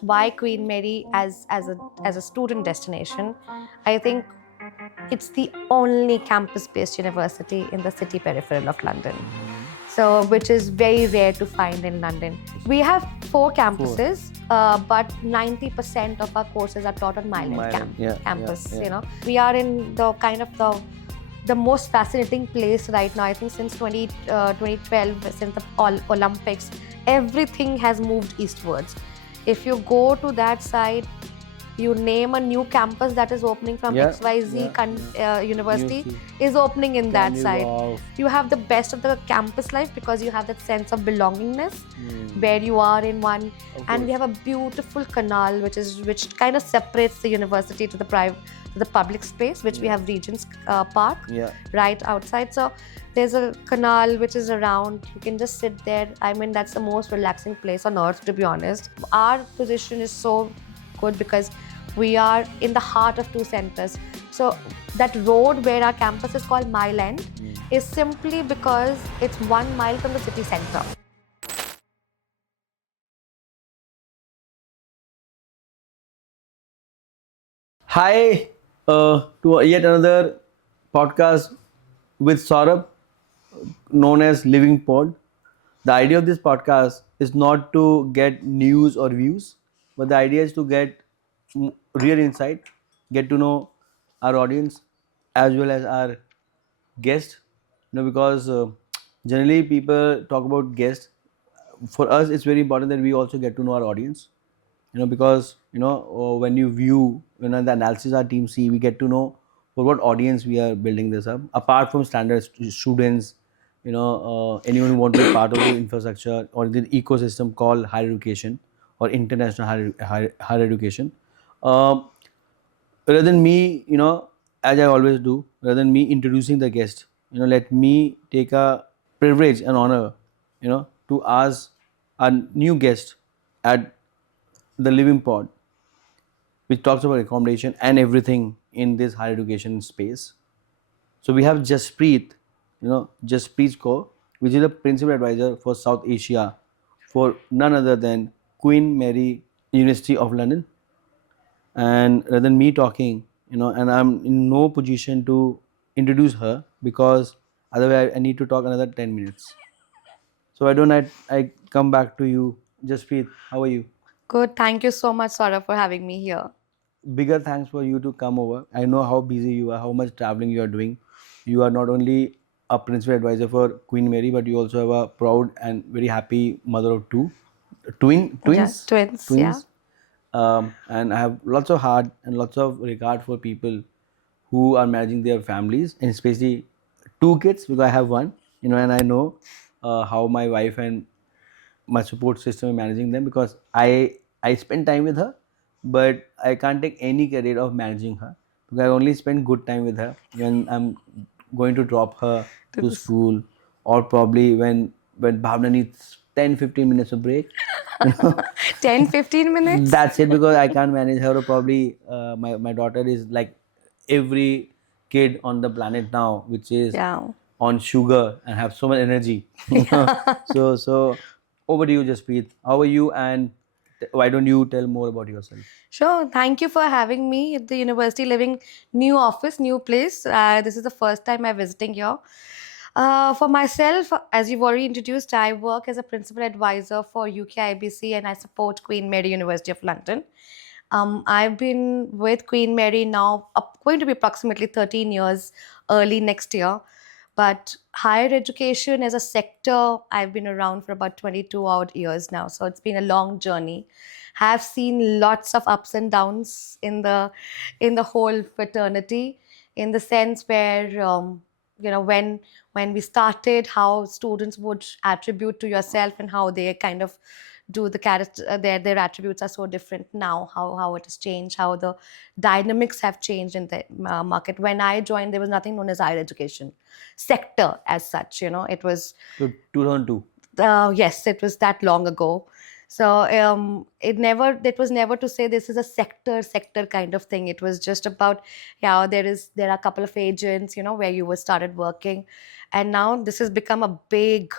Why Queen Mary as a student destination? I think it's the only campus-based university in the city peripheral of London. So, which is very rare to find in London. We have four campuses, but 90% of our courses are taught on Mile End campus. You know, we are in the kind of the most fascinating place right now. I think since 2012, since the Olympics, everything has moved eastwards. If you go to that side, you name a new campus that is opening from XYZ university is opening in that side. You have the best of the campus life because you have that sense of belongingness where you are in one. And we have a beautiful canal which kind of separates the university to the public space, which we have Regent's Park right outside. So there's a canal which is around. You can just sit there. I mean, that's the most relaxing place on earth, to be honest. Our position is so good because we are in the heart of two centers. So that road where our campus is called Mile End is simply because it's 1 mile from the city center. Hi to yet another podcast with Saurabh, known as Living Pod. The idea of this podcast is not to get news or views, but the idea is to get real insight, get to know our audience as well as our guest. Because generally people talk about guests. For us, it's very important that we also get to know our audience. Because when you view the analysis our team see, we get to know for what audience we are building this up, apart from standard students, anyone who want to be part of the infrastructure or the ecosystem called higher education or international higher education. um, Rather than me, as I always do, rather than me introducing the guest, let me take a privilege and honor, to ask a new guest at the Living Pod, which talks about accommodation and everything in this higher education space. So we have Jaspreet Kaur, which is a principal advisor for South Asia for none other than Queen Mary University of London. And rather than me talking, and I'm in no position to introduce her because otherwise I need to talk another 10 minutes. So I come back to you, Jaspreet. How are you? Good. Thank you so much, Saurabh, for having me here. Bigger thanks for you to come over. I know how busy you are, how much traveling you are doing. You are not only a principal advisor for Queen Mary, but you also have a proud and very happy mother of two, twins. Yeah. And I have lots of heart and lots of regard for people who are managing their families, and especially two kids because I have one. And I know how my wife and my support system in managing them, because I spend time with her, but I can't take any credit of managing her because I only spend good time with her when I'm going to drop her to school, or probably when Bhavna needs 10-15 minutes of break. 10-15 minutes? That's it, because I can't manage her. Or probably my daughter is like every kid on the planet now, which is on sugar and have so much energy. So over to you, Jaspreet. How are you, and why don't you tell more about yourself? Sure. Thank you for having me at the University Living new office, new place. This is the first time I'm visiting here. For myself, as you've already introduced, I work as a principal advisor for UKIBC and I support Queen Mary University of London. I've been with Queen Mary now, going to be approximately 13 years early next year. But higher education as a sector, I've been around for about 22 odd years now. So it's been a long journey. Have seen lots of ups and downs in the whole fraternity, in the sense where when we started, how students would attribute to yourself and how they kind of do the character, their attributes are so different now, how it has changed, how the dynamics have changed in the market. When I joined, there was nothing known as higher education sector as such. It was So 2002. yes, it was that long ago. So it was never to say this is a sector kind of thing. It was just about, yeah, there are a couple of agents, where you were started working, and now this has become a big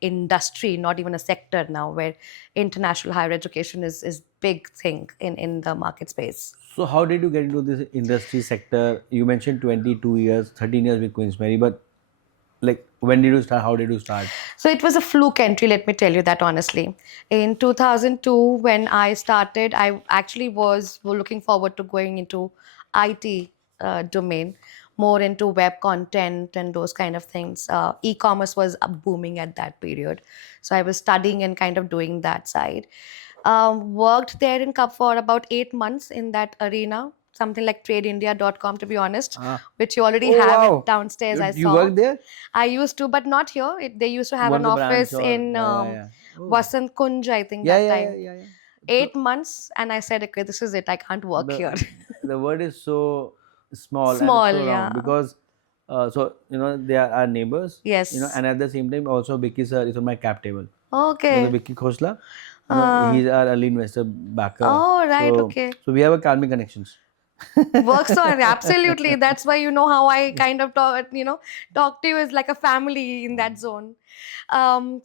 industry, not even a sector now, where international higher education is big thing in the market space. So how did you get into this industry sector? You mentioned 22 years, 13 years with Queen's Mary, but like when did you start? How did you start? So it was a fluke entry, let me tell you that honestly. In 2002, when I started, I actually was looking forward to going into IT domain, more into web content and those kind of things. E-commerce was booming at that period. So I was studying and kind of doing that side. Worked there in Cup for about 8 months in that arena, something like tradeindia.com, to be honest, Ah. which you already Oh have it wow. downstairs, I You saw. worked there? I used to, but not here. They used to have One an of the branch office or in yeah. Oh. Vasant Kunj, I think, Yeah, that yeah, yeah, time. yeah, yeah. So 8 months, and I said, okay, this is it. I can't work the here. the word is so small and it's Small, so round yeah. because so they are our neighbors, Yes. and at the same time also Vicky sir is on my cap table. The Okay. Vicky Khosla, Uh, he's our early investor backer. oh, right. So Okay. we have a karmic connections. Works on, absolutely. That's why how I kind of talk to you as like a family in that zone.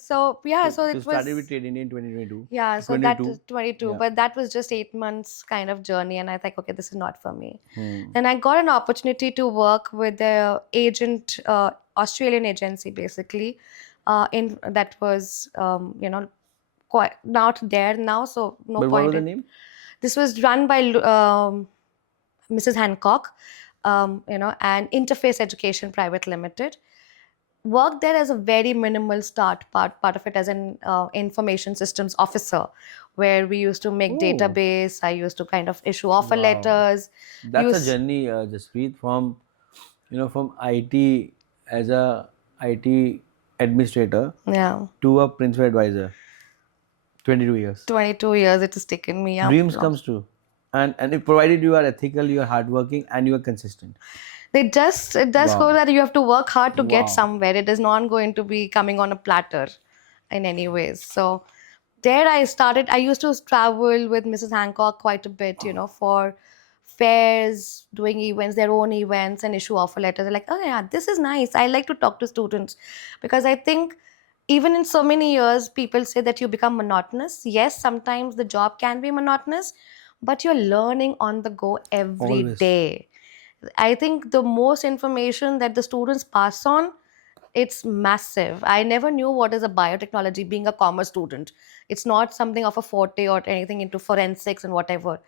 So yeah, so So you it started with was. Trade India in 2022. Yeah, so that is 22. 22, Yeah. but that was just 8 months kind of journey, and I think, okay, this is not for me. Hmm. Then I got an opportunity to work with the agent, Australian agency, basically, in that was, quite not there now, so no But what was point. the name? This was run by Mrs. Hancock, and Interface Education Private Limited. Worked there as a very minimal part of it as an information systems officer, where we used to make Oh, database. I used to kind of issue offer wow. letters. That's a Use journey, Jaspreet, from from IT as a IT administrator Yeah, to a principal advisor. 22 years. 22 years it has taken me up. Dreams comes true, and it provided you are ethical, you are hardworking, and you are consistent. It does go Wow, that you have to work hard to get wow. somewhere. It is not going to be coming on a platter in any ways. So there I started. I used to travel with Mrs. Hancock quite a bit, for fairs, doing events, their own events, and issue offer letters. They're like, oh yeah, this is nice. I like to talk to students because I think even in so many years, people say that you become monotonous. Yes, sometimes the job can be monotonous, but you're learning on the go every Always. day. I think the most information that the students pass on, it's massive. I never knew what is a biotechnology being a commerce student. It's not something of a forte or anything into forensics and whatever.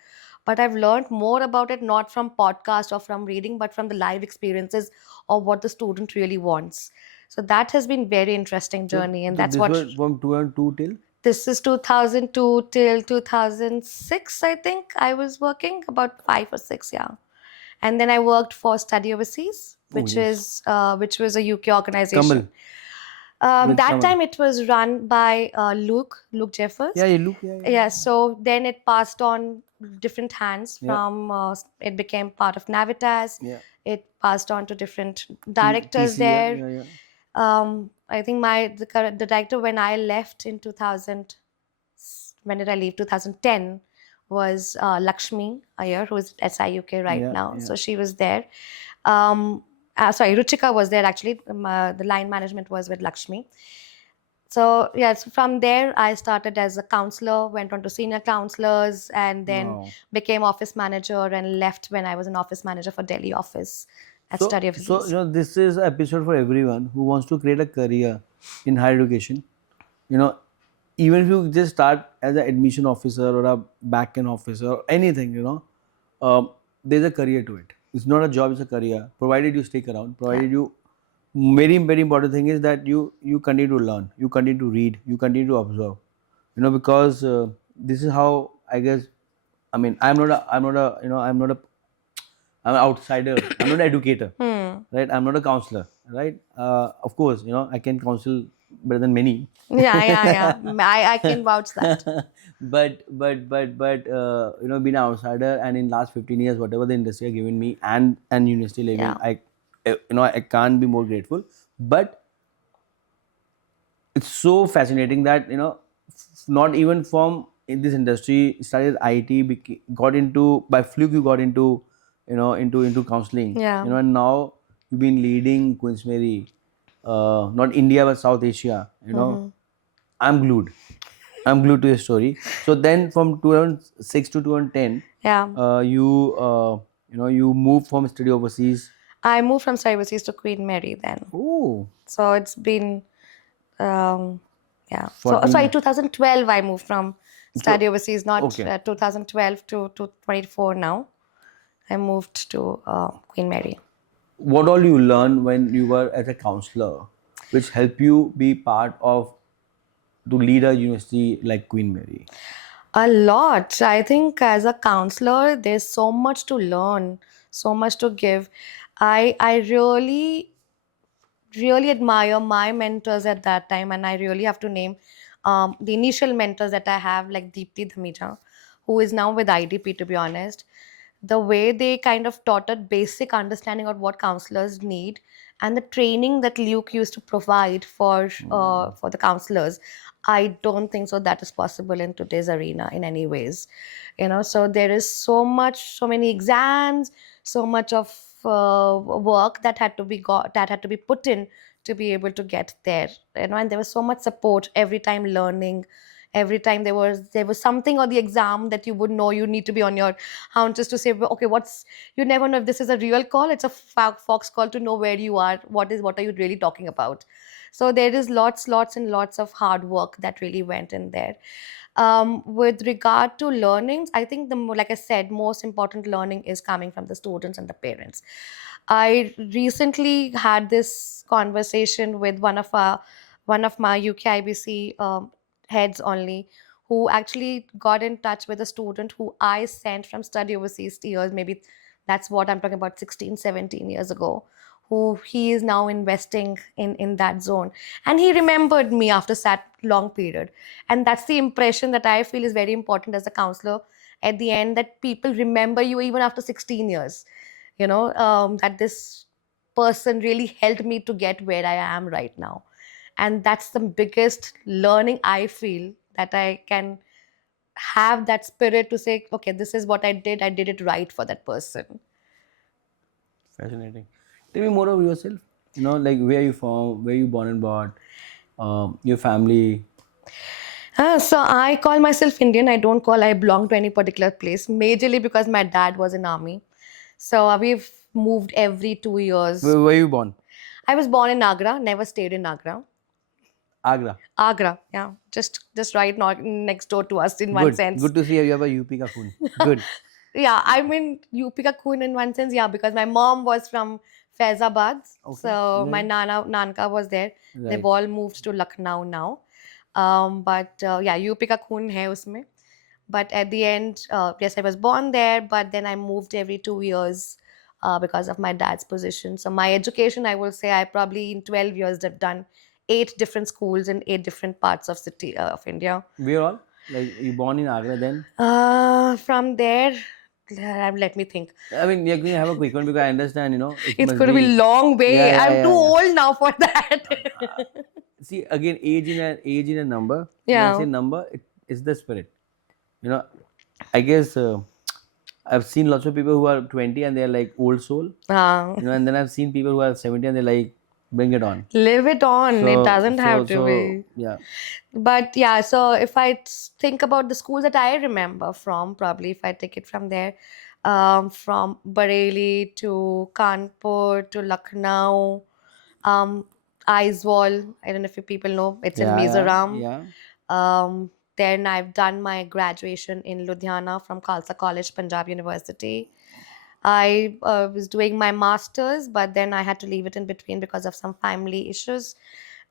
But I've learned more about it not from podcast or from reading, but from the live experiences of what the student really wants. So that has been very interesting So, journey, and so that's this what was from 2002 till this is 2002 till 2006. I think I was working about 5 or 6, yeah. And then I worked for Study Overseas, oh yes, which was a UK organization. Kamal with That Kamal. time it was run by Luke Yeah, Jeffers. you look. Yeah, yeah, Yeah, so then it passed on different hands. yeah, From it became part of Navitas. yeah. It passed on to different T directors C. Yeah, there. yeah, yeah. I think the director when I left in 2000, when did I leave? 2010, was Lakshmi Iyer, who is at SIUK right Yeah, now. yeah. So she was there. Sorry, Ruchika was there actually. The line management was with Lakshmi. So yes, from there I started as a counselor, went on to senior counselors, and then Wow. became office manager and left when I was an office manager for Delhi office at So, Study Overseas. this is an episode for everyone who wants to create a career in higher education. You know, even if you just start as an admission officer or a back end officer or anything, there's a career to it. It's not a job; it's a career. Provided you stick around, Yeah. provided you. Very important thing is that you continue to learn, you continue to read, you continue to observe. Because this is how I guess. I mean, I'm an outsider. I'm not an educator, Hmm. right? I'm not a counselor, right? Of course, I can counsel better than many. Yeah, yeah, yeah. I can vouch that. But being an outsider and in last 15 years, whatever the industry has given me and university living, Yeah. I can't be more grateful. But it's so fascinating that not even from in this industry, started IT, got into by fluke. You got into, into counseling. Yeah. And now you've been leading Queen's Mary, not India but South Asia. I'm glued. I'm glued to your story. So then, from 2006 to 2010, Yeah. you moved from study overseas. I moved from services to Queen Mary then. Oh, So it's been, yeah. So 14. sorry, 2012 I moved from study So, overseas, not okay. 2012 to 24 now. I moved to Queen Mary. What all you learn when you were as a counselor, which help you be part of to lead a university like Queen Mary? A lot. I think as a counselor, there's so much to learn, so much to give. I really admire my mentors at that time, and I really have to name the initial mentors that I have, like Deepti Dhamija, who is now with IDP, to be honest. The way they kind of taught a basic understanding of what counselors need, and the training that Luke used to provide for the counselors, I don't think so that is possible in today's arena in any ways. So there is so many exams, so much of work that had to be put in to be able to get there. And there was so much support every time learning. Every time there was something or the exam that you would know, you need to be on your haunches to say, "Well, okay, you never know if this is a real call, it's a fox call, to know where you are, what are you really talking about." So there is lots and lots of hard work that really went in there. With regard to learnings, I think like I said, most important learning is coming from the students and the parents. I recently had this conversation with one of my UKIBC heads only, who actually got in touch with a student who I sent from study overseas years, maybe that's what I'm talking about, 16, 17 years ago, who he is now investing in that zone. And he remembered me after that long period. And that's the impression that I feel is very important as a counselor at the end, that people remember you even after 16 years, that this person really helped me to get where I am right now. And that's the biggest learning I feel, that I can have that spirit to say, okay, this is what I did it right for that person. Fascinating. Tell me more of yourself. Like where you from, where you born and brought, your family. So I call myself Indian. I don't call I belong to any particular place, majorly because my dad was in army. So we've moved every 2 years. Where you born? I was born in Agra, never stayed in Agra. Agra. Agra, yeah, just right next door to us in one Good. sense. Good to see you have a UP ka khoon. Good. Yeah, I'm in UP ka Khoon in one sense, yeah, because my mom was from Faizabad. Okay. So my Right. Nanka was there. They've Right. all moved to Lucknow now. But yeah, UP ka Khoon hai usme. But at the end, yes, I was born there, but then I moved every 2 years because of my dad's position. So my education, I will say, I probably in 12 years have done 8 different schools in 8 different parts of city of India. Where all? Like you born in Agra then? From there, let me think. I mean, you can have a quick one because I understand, it It's must going to be be. long Yeah, way. yeah, I'm too yeah, yeah. old now for that. See, again, age in a number. When I say Yeah. number, it's the spirit. You know, I guess I've seen lots of people who are 20 and they're like old soul. Uh, And then I've seen people who are 70 and they're like, bring it on. Live it on. It So, doesn't so, have to so, be. yeah. But yeah, so if I think about the schools that I remember from, probably if I take it from there, from Bareilly to Kanpur to Lucknow, um, Aizawl, I don't know if you people know, it's in Yeah, yeah, Mizoram. yeah. Then I've done my graduation in Ludhiana from Khalsa College, Punjab University. I was doing my master's, but then I had to leave it in between because of some family issues.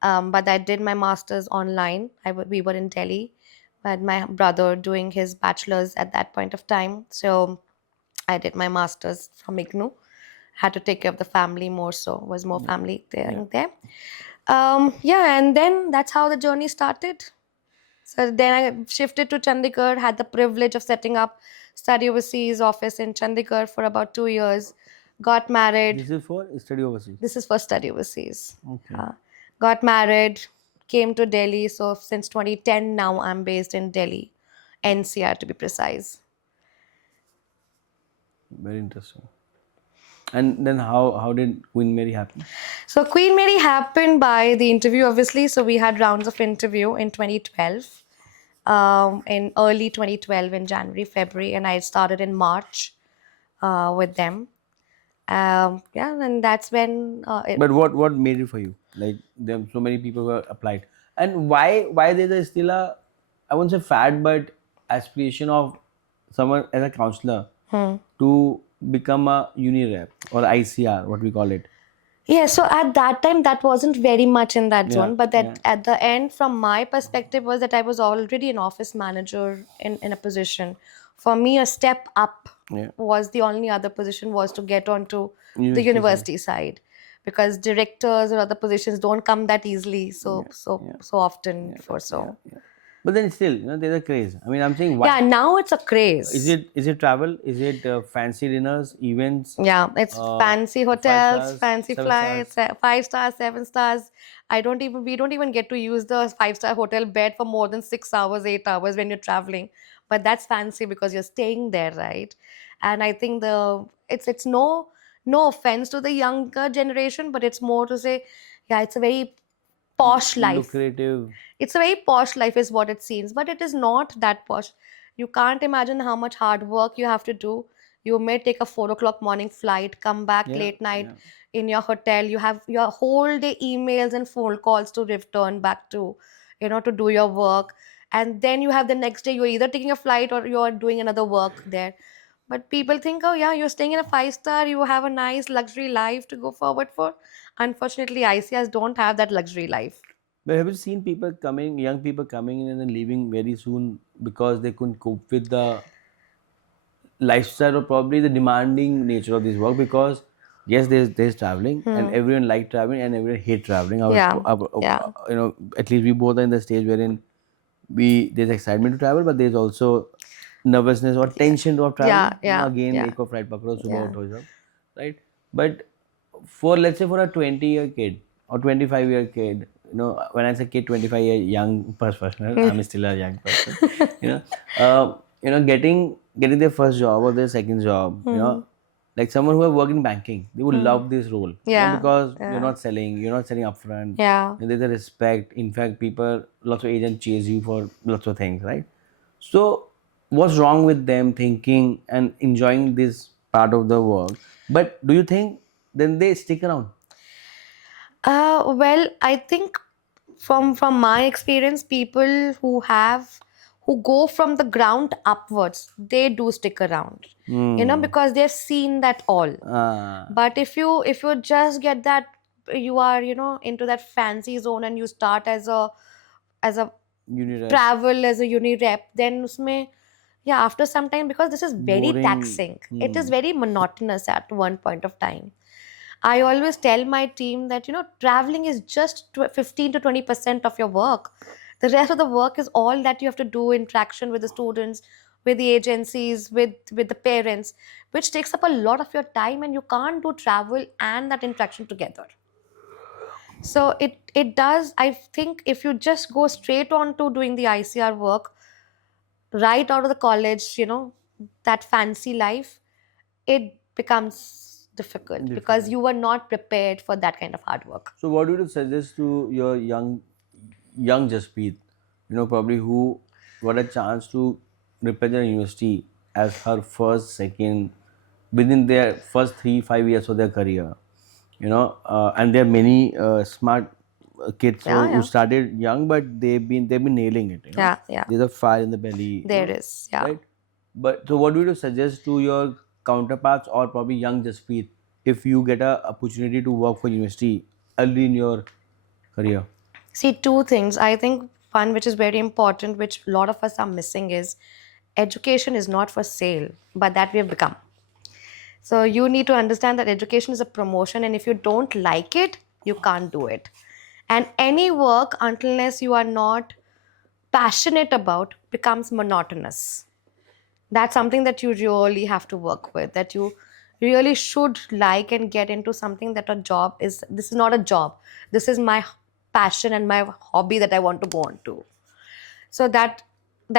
But I did my master's online. We were in Delhi, but my brother doing his bachelor's at that point of time. So I did my master's from IGNU. Had to take care of the family more, so was more family there. Yeah. There. Yeah, and then that's how the journey started. So then I shifted to Chandigarh, had the privilege of setting up study overseas office in Chandigarh for about 2 years. Got married. This is for study overseas. This is for study overseas. Okay. Got married, came to Delhi. So since 2010 now I'm based in Delhi, NCR to be precise. Very interesting. And then how did Queen Mary happen? So Queen Mary happened by the interview, obviously. So we had rounds of interview in 2012, in early 2012 in January, February, and I started in March with them. Yeah, and that's when But what made it for you? Like there so many people were applied, and why there is still a, I won't say fad, but aspiration of someone as a counselor to become a uni rep or ICR, what we call it. yeah, so at that time, that wasn't very much in that Yeah, zone. But yeah, that at the end, from my perspective, was that I was already an office manager in a position. For me, a step up yeah. was the only other position was to get onto the University side. university side, because directors or other positions don't come that easily, so Yeah, so yeah, so often yeah, for yeah, so. yeah. But then still, there's a craze. I mean, I'm saying why? Yeah, now it's a Is craze. it travel? Is it fancy dinners, events, Yeah, it's fancy five hotels, stars, fancy seven flights, stars? 5 stars, 7 stars. We don't even get to use the 5-star hotel bed for more than 6 hours, 8 hours when you're traveling. But that's fancy because you're staying there, right? And I think it's no offense to the younger generation, but it's more to say, yeah, it's a very posh life. Lucrative. It's a very posh life, is what it seems, but it is not that posh. You can't imagine how much hard work you have to do. You may take a 4 o'clock morning flight, come back Yeah, late night yeah. in your hotel. You have your whole day emails and phone calls to return back to, to do your work. And then you have the next day, you're either taking a flight or you're doing another work there. But people think, oh, yeah, you're staying in a 5 star, you have a nice luxury life to go forward for. Unfortunately, ICS don't have that luxury life. But have you seen people coming, young people coming in and then leaving very soon because they couldn't cope with the lifestyle or probably the demanding nature of this work? Because yes, there's traveling and everyone like traveling and everyone hate traveling. Yeah, yeah. At least we both are in the stage wherein there's excitement to travel, but there's also nervousness or tension of Yeah, traveling. yeah, Again, yeah, एक और flight पकड़ो सुबह yeah. उठो सब, right? But for let's say for a 20-year kid or 25-year kid, when I say kid, 25-year young professional, I'm still a young person. you know getting their first job or their second job, like someone who have worked in banking, they would love this role, Yeah, because yeah, you're not selling upfront. yeah. There's a respect. In fact, people, lots of agents chase you for lots of things, right? So what's wrong with them thinking and enjoying this part of the work? But do you think then they stick around? Well, I think from my experience, people who go from the ground upwards, they do stick around. Because they've seen that all. Ah, But if you just get that, you are into that fancy zone and you start as a Unirep. travel as a uni rep, then usme, yeah, after some time, because this is very Boring. taxing, it is very monotonous at one point of time. I always tell my team that traveling is just 15 to 20% of your work. The rest of the work is all that you have to do, interaction with the students, with the agencies, with the parents, which takes up a lot of your time, and you can't do travel and that interaction together. So it does. I think if you just go straight on to doing the ICR work right out of the college, that fancy life, it becomes difficult because Difficult. you were not prepared for that kind of hard work. So what would you suggest to your young Jaspreet, probably who got a chance to represent a university as her first, second, within their first 3-5 years of their career, and there are many smart kids Yeah, who yeah, started young, but they've been nailing it. yeah, yeah. There's a fire in the belly, There is, yeah. right? But so, what would you suggest to your counterparts or probably young Jaspreet if you get a opportunity to work for university early in your career? See, two things. I think one which is very important, which a lot of us are missing, is education is not for sale, but that we have become. So you need to understand that education is a promotion, and if you don't like it, you can't do it. And any work, unless you are not passionate about, becomes monotonous. That's something that you really have to work with, that you really should like and get into something that a job is. This is not a job. This is my passion and my hobby that I want to go on to. So that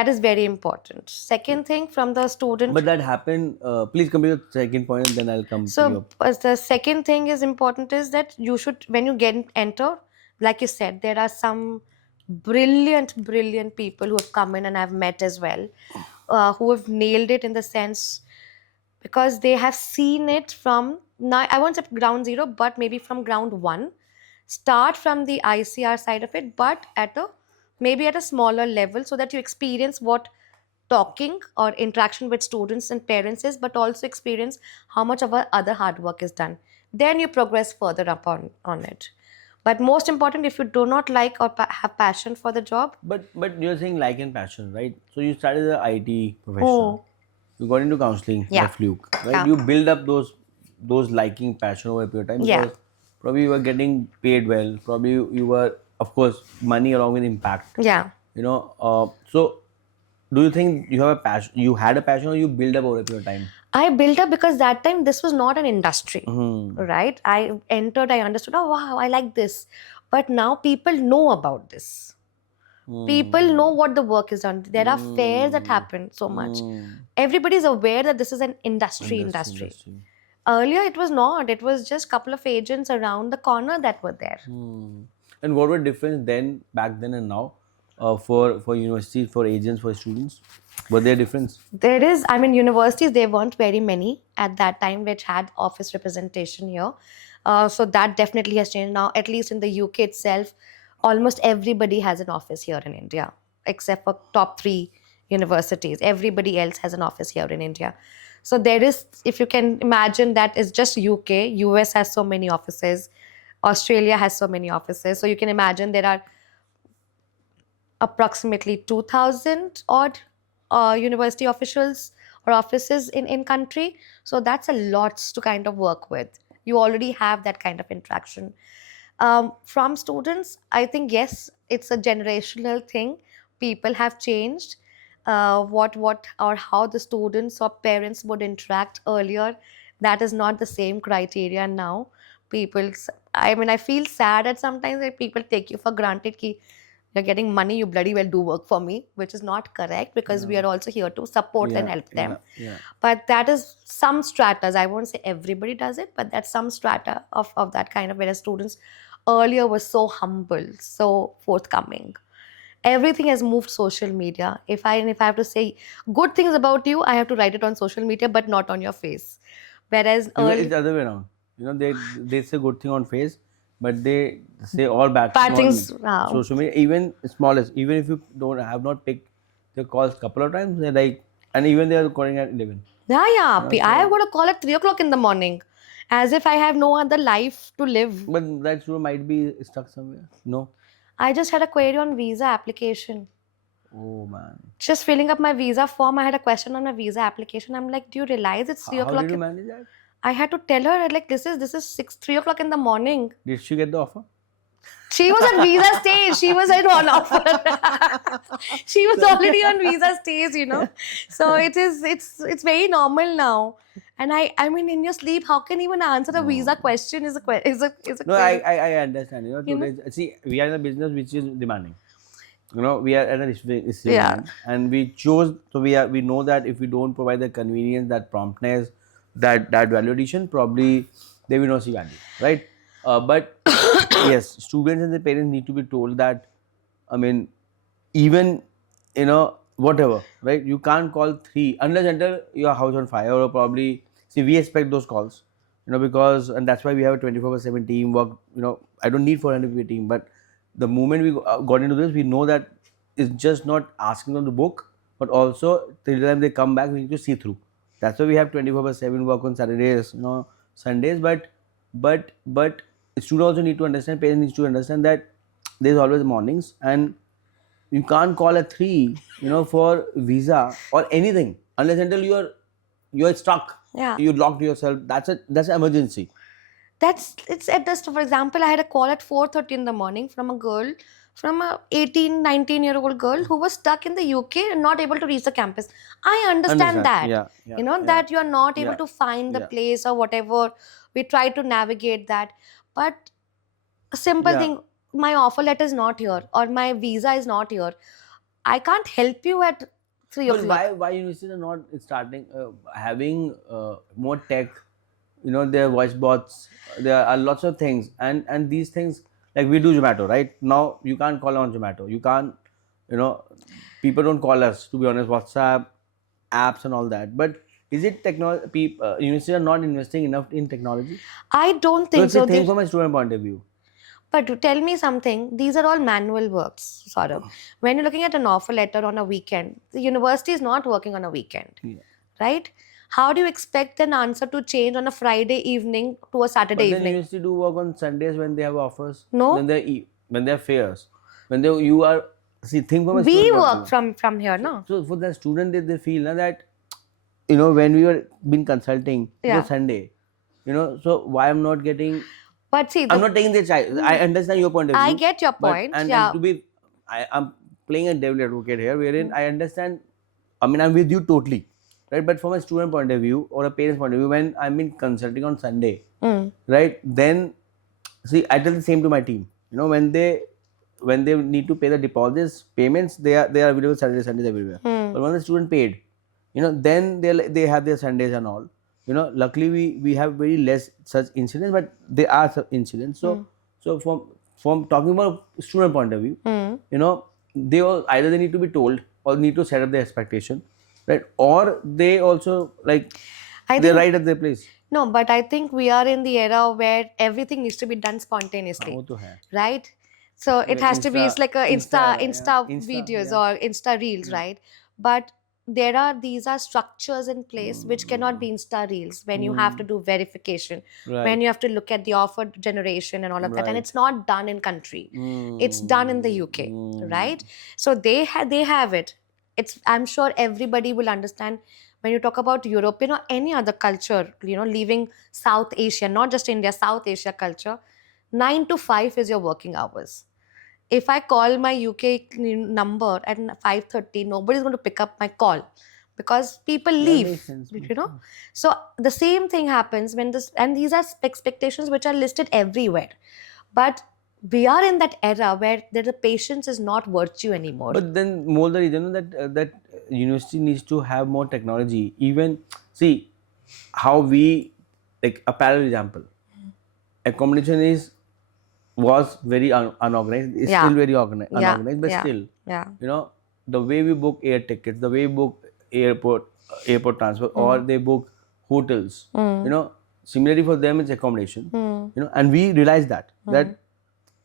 is very important. Second thing from the student. But that happened. Please come to your second point, and then I'll come to So your. the second thing is important is that you should, when you get enter, like you said, there are some brilliant people who have come in and I've met as well, who have nailed it in the sense, because they have seen it from, now I won't say ground zero, but maybe from ground one, start from the ICR side of it, but at a maybe at a smaller level, so that you experience what talking or interaction with students and parents is, but also experience how much of our other hard work is done. Then you progress further up on it. But most important, if you do not like or have passion for the job. But you're saying like and passion, right? So you started the IT professional. Oh, You got into counseling by yeah. fluke, right? Yeah. You build up those liking, passion over a period of time Yeah. because probably you were getting paid well. Probably you were, of course, money along with impact. Yeah. So do you think you have a passion? You had a passion, or you build up over a period of time? I built up because that time this was not an industry, Hmm. right? I entered, I understood, oh wow, I like this. But now people know about this. People know what the work is done. There are fairs that happen so much. Everybody is aware that this is an industry. Earlier it was not. It was just couple of agents around the corner that were there. And what were difference then, back then and now, for universities, for agents, for students? Were there difference? There is, I mean, universities, there weren't very many at that time which had office representation here. So that definitely has changed now. At least in the UK itself, almost everybody has an office here in India, except for top 3 universities. Everybody else has an office here in India. So there is, if you can imagine, that is just UK. US has so many offices. Australia has so many offices. So you can imagine there are approximately 2000 odd university officials or offices in country. So that's a lot to kind of work with. You already have that kind of interaction. From students, I think yes, it's a generational thing. People have changed. What or how the students or parents would interact earlier, that is not the same criteria now. People, I mean, I feel sad at sometimes that people take you for granted ki you're getting money, you bloody well do work for me, which is not correct, because we are also here to support and help them. Yeah. But that is some stratas. I won't say everybody does it, but that's some strata of that kind of, whereas students earlier were so humble, so forthcoming. Everything has moved social media. If I have to say good things about you, I have to write it on social media, but not on your face. Whereas It's the other way around. They say good thing on face, but they say all bad bad thing on things, wow. social media. Even smallest, even if you don't have not picked the calls couple of times, they're like, and even they are calling at 11. Yeah. I have got a call at 3 o'clock in the morning, as if I have no other life to live. But that student might be stuck somewhere. No. I just had a query on visa application. Oh man. Just filling up my visa form, I had a question on my visa application. I'm like, do you realize it's 3 How o'clock? did you manage that? I had to tell her, like, this is 3 o'clock in the morning. Did she get the offer? She was at visa stage. She was at one offer. She was already on visa stage, So it's very normal now. And I mean, in your sleep, how can you even answer a visa question? Is a No, I understand. Today, see, we are in a business which is demanding. We are at a receiving end, and we chose. So we know that if we don't provide the convenience, that promptness, that value addition, probably they will not see value, right? But yes, students and the parents need to be told that. I mean, even whatever, right? You can't call 3 unless until your house on fire, or probably see, we expect those calls, because, and that's why we have a 24/7 teamwork. I don't need 400 people team, but the moment we got into this, we know that it's just not asking them to book, but also till the time they come back, we need to see through. That's why we have 24/7 work on Saturdays, Sundays. But students also need to understand, parents need to understand that there's always mornings, and you can't call at 3, for visa or anything, unless until you're stuck. Yeah. You locked yourself. That's an emergency. It's at just, for example, I had a call at 4:30 in the morning from a girl, from a 18, 19-year-old girl who was stuck in the UK and not able to reach the campus. I understand that. Yeah. That you are not able Yeah. to find the Yeah. place or whatever. We try to navigate that. But a simple Yeah. thing, my offer letter is not here or my visa is not here, I can't help you at 3 But o'clock. why universities are not starting having more tech? You know, there are voice bots, there are lots of things, and these things, like we do Zomato, right? Now you can't call on Zomato. You can't, you know, people don't call us, to be honest. WhatsApp, apps, and all that. But is it technology? People, universities are not investing enough in technology. I don't So think if you so. think from a student point of view, But to tell me something, these are all manual works, Saurabh. When you're looking at an offer letter on a weekend, the university is not working on a weekend, yeah. right? How do you expect an answer to change on a Friday evening to a Saturday But then evening? university do work on Sundays when they have offers, No, when when they have fairs, when they you are see think from a we student point of work view. from here, no? So for the student, they feel na, that you know when we were been consulting, it was Yeah. Sunday, you know. So why I'm not getting? But see, I'm the not taking the child. I understand your point of I view, get your but point. and Yeah. to be, I'm playing a devil advocate here, wherein I understand. I mean, I'm with you totally, right? But from a student point of view or a parent's point of view, when I'm in consulting on Sunday, Mm. right? Then see, I tell the same to my team. You know, when they need to pay the deposits, payments, they are available Saturday, Sundays everywhere. Mm. But when the student paid, you know, then they have their Sundays and all. You know, luckily we have very less such incidents, but there are some incidents. Mm. So from talking about student point of view, Mm. you know, they all either they need to be told or need to set up their expectation, right? Or they also like I they're think right at their place. no, but I think we are in the era where everything needs to be done हाँ, spontaneously, वो तो है. right? So it has to be, it's like a Yeah, Insta Insta, videos yeah, or Insta reels, yeah. right? But these are structures in place which cannot be Insta reels, when you have to do verification, when Right, you have to look at the offer generation and all of that, and right. it's not done in country, it's done in the UK, Mm. right? So they have it. It's, I'm sure everybody will understand when you talk about European or any other culture, leaving South Asia, not just India, South Asia culture, 9 to 5 is your working hours. If I call my UK number at 5:30, nobody's going to pick up my call because people Yeah, leave, makes sense. you Makes know. sense. So the same thing happens when this, and these are expectations which are listed everywhere. But we are in that era where the patience is not virtue anymore. But then more the reason that that university needs to have more technology. Even see how we like a parallel example. Accommodation is was very unorganized. It's Yeah, still very yeah, unorganized, but yeah, still, yeah. you know, the way we book air tickets, the way we book airport transfer, or they book hotels. You know, similarly for them it's accommodation. You know, and we realize that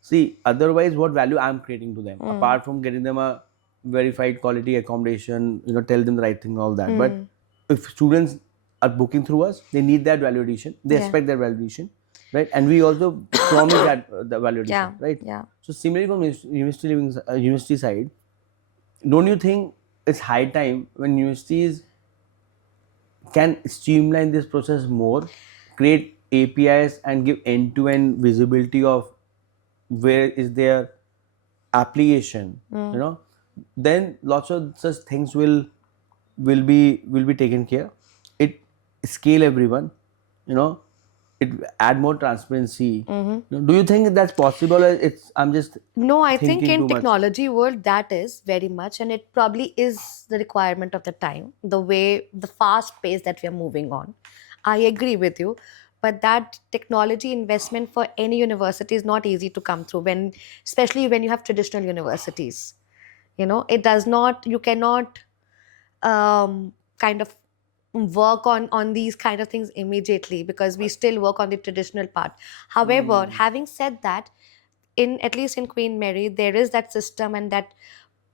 see, otherwise what value I'm creating to them apart from getting them a verified quality accommodation, you know, tell them the right thing, all that. But if students are booking through us, they need that value addition, they Yeah. expect that value addition, right? And we also promise that the value Yeah, addition, right? yeah. So similarly from university side, don't you think it's high time when universities can streamline this process more, create APIs and give end-to-end visibility of where is their application, you know, then lots of such things will be taken care. It scale everyone, you know, it add more transparency. You know, do you think that's possible, or it's I'm just No, I think thinking in too much? technology world that is very much, and it probably is the requirement of the time, the way, the fast pace that we are moving on. I agree with you, but that technology investment for any university is not easy to come through when, especially when you have traditional universities. It does not. You cannot kind of work on these kind of things immediately because we still work on the traditional part. However, having said that, in at least in Queen Mary, there is that system and that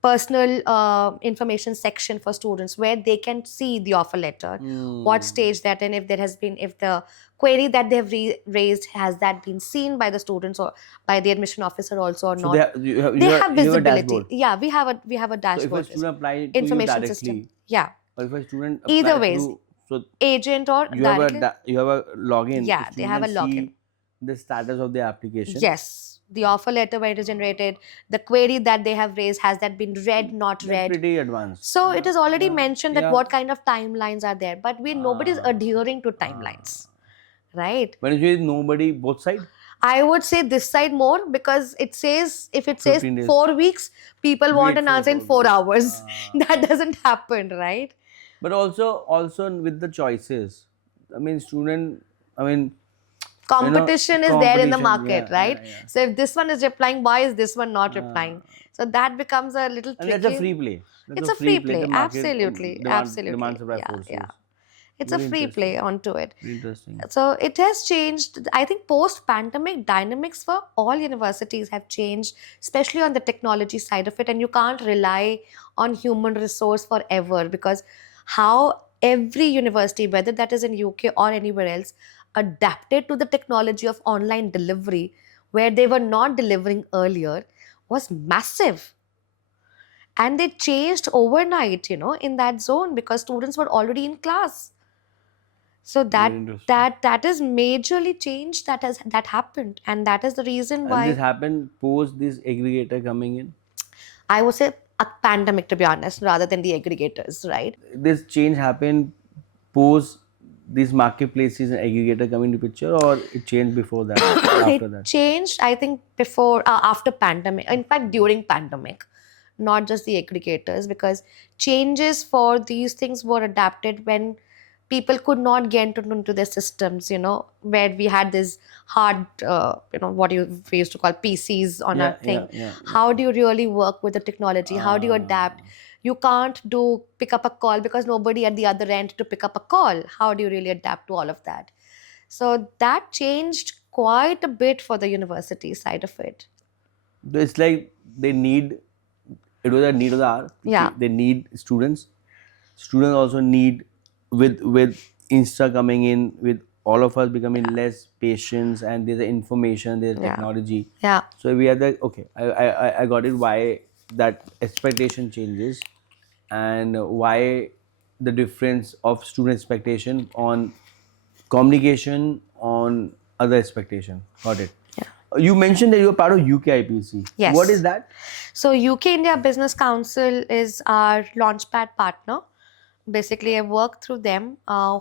personal information section for students where they can see the offer letter, what stage that, and if there has been, if the query that they have raised, has that been seen by the students or by the admission officer also or So they not. have, you have They you have, have you have a visibility. dashboard. Yeah, we have a So if a dashboard, student apply to you information system. directly, Yeah, or if a student either apply ways, through, so agent or you have a directly. you have a login, Yeah, they student have can a login. see the status of the application. Yes, the offer letter where it is generated, the query that they have raised, has that been read, not That's read. pretty advanced. So it Yeah, is already yeah, mentioned that yeah. what kind of timelines are there, but nobody's Ah, adhering to ah. timelines, right? When you say nobody, both side. I would say this side more, because it says, if it says 15 days. 4 weeks, people want Wait an for answer in 4 4 days. hours. That doesn't happen, right? But also with the choices. I mean, Competition is there in the competition. market, Yeah, right? yeah, yeah. So if this one is replying, why is this one not replying? So that becomes a little And that's a tricky. free play. That's It's a a free free play. play, The market absolutely, demand absolutely. supply Yeah, forces. yeah. It's a Very free play interesting. onto it. Very interesting. So it has changed. I think post-pandemic dynamics for all universities have changed, especially on the technology side of it. And you can't rely on human resource forever, because how every university, whether that is in UK or anywhere else, adapted to the technology of online delivery, where they were not delivering earlier, was massive. And they changed overnight, in that zone, because students were already in class. So Very that interesting. that is majorly changed, that happened, and that is the reason And this why happened post this aggregator coming in. I would say a pandemic, to be honest, rather than the aggregators, right? This change happened post these marketplaces and aggregator coming into picture, or it changed before that, after It that? changed, I think, before, after pandemic. In fact, during pandemic, not just the aggregators, because changes for these things were adapted when people could not get into their systems. Where we had this hard, what we used to call PCs on our Yeah, yeah, thing. yeah, yeah. How do you really work with the technology? How do you adapt? You can't pick up a call because nobody at the other end to pick up a call. How do you really adapt to all of that? So that changed quite a bit for the university side of it. It's like they need, it was a need of the hour. Yeah. They need students. Students also need, with Insta coming in, with all of us becoming less patient, and there's the information, there's Yeah. technology. Yeah. So we are the, okay, I got it, why that expectation changes, and why the difference of student expectation on communication, on other expectation. Got it. Yeah. You mentioned that you are part of UKIPC. Yes. What is that? So UK India Business Council is our launchpad partner. Basically, I work through them,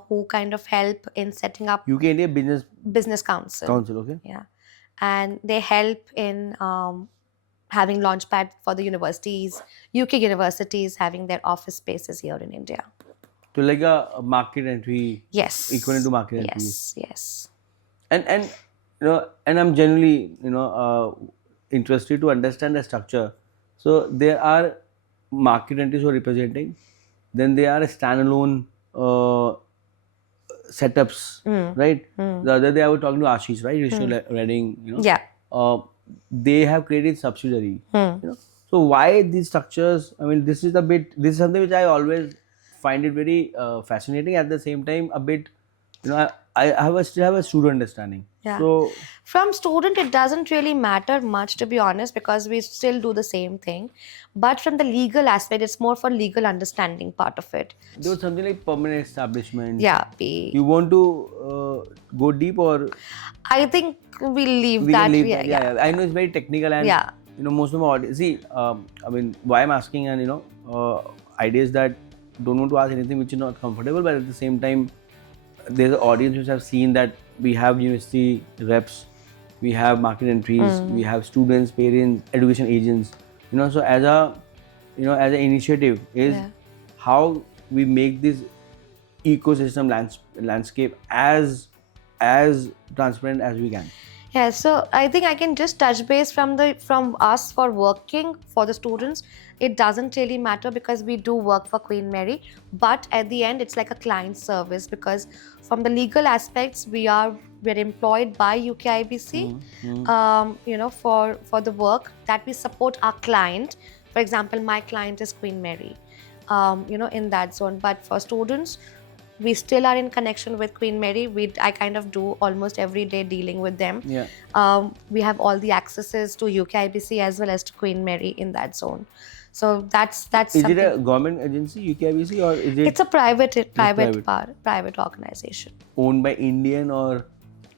who kind of help in setting up UK India Business Council. Council, okay. Yeah. And they help in having launchpad for the universities, UK universities having their office spaces here in India. So like a market entry. Yes. Equivalent to market entry. Yes, yes. And and I'm generally interested to understand the structure. So there are market entries who are representing, then there are standalone setups, right? The other day I was talking to Ashish, right? Reading, Yeah. They have created subsidiary, So why these structures? I mean, this is something which I always find it very fascinating. At the same time, a bit, still have a pseudo understanding. Yeah. So From student, it doesn't really matter much, to be honest, because we still do the same thing. But from the legal aspect, it's more for legal understanding part of it. there was something like permanent establishment. Yeah. You want to go deep, or I think we'll leave we that. can leave Yeah, that? Yeah, yeah. I know it's very technical, and Yeah. most of my audience. See, I mean, why I'm asking, and ideas that don't want to ask anything which is not comfortable, but at the same time, there's an audience which have seen that we have university reps, we have market entries, we have students, parents, education agents. So as an initiative is Yeah. how we make this ecosystem landscape as transparent as we can. Yeah, so I think I can just touch base from us for working for the students. It doesn't really matter because we do work for Queen Mary, but at the end it's like a client service, because from the legal aspects we're employed by UKIBC, for the work that we support our client. For example, my client is Queen Mary, in that zone. But for students, we still are in connection with Queen Mary. I kind of do almost every day dealing with them. Yeah. We have all the accesses to UKIBC as well as to Queen Mary in that zone. So that's Is something. it a government agency, UKIBC, or is it It's a private private. organization. owned by Indian, or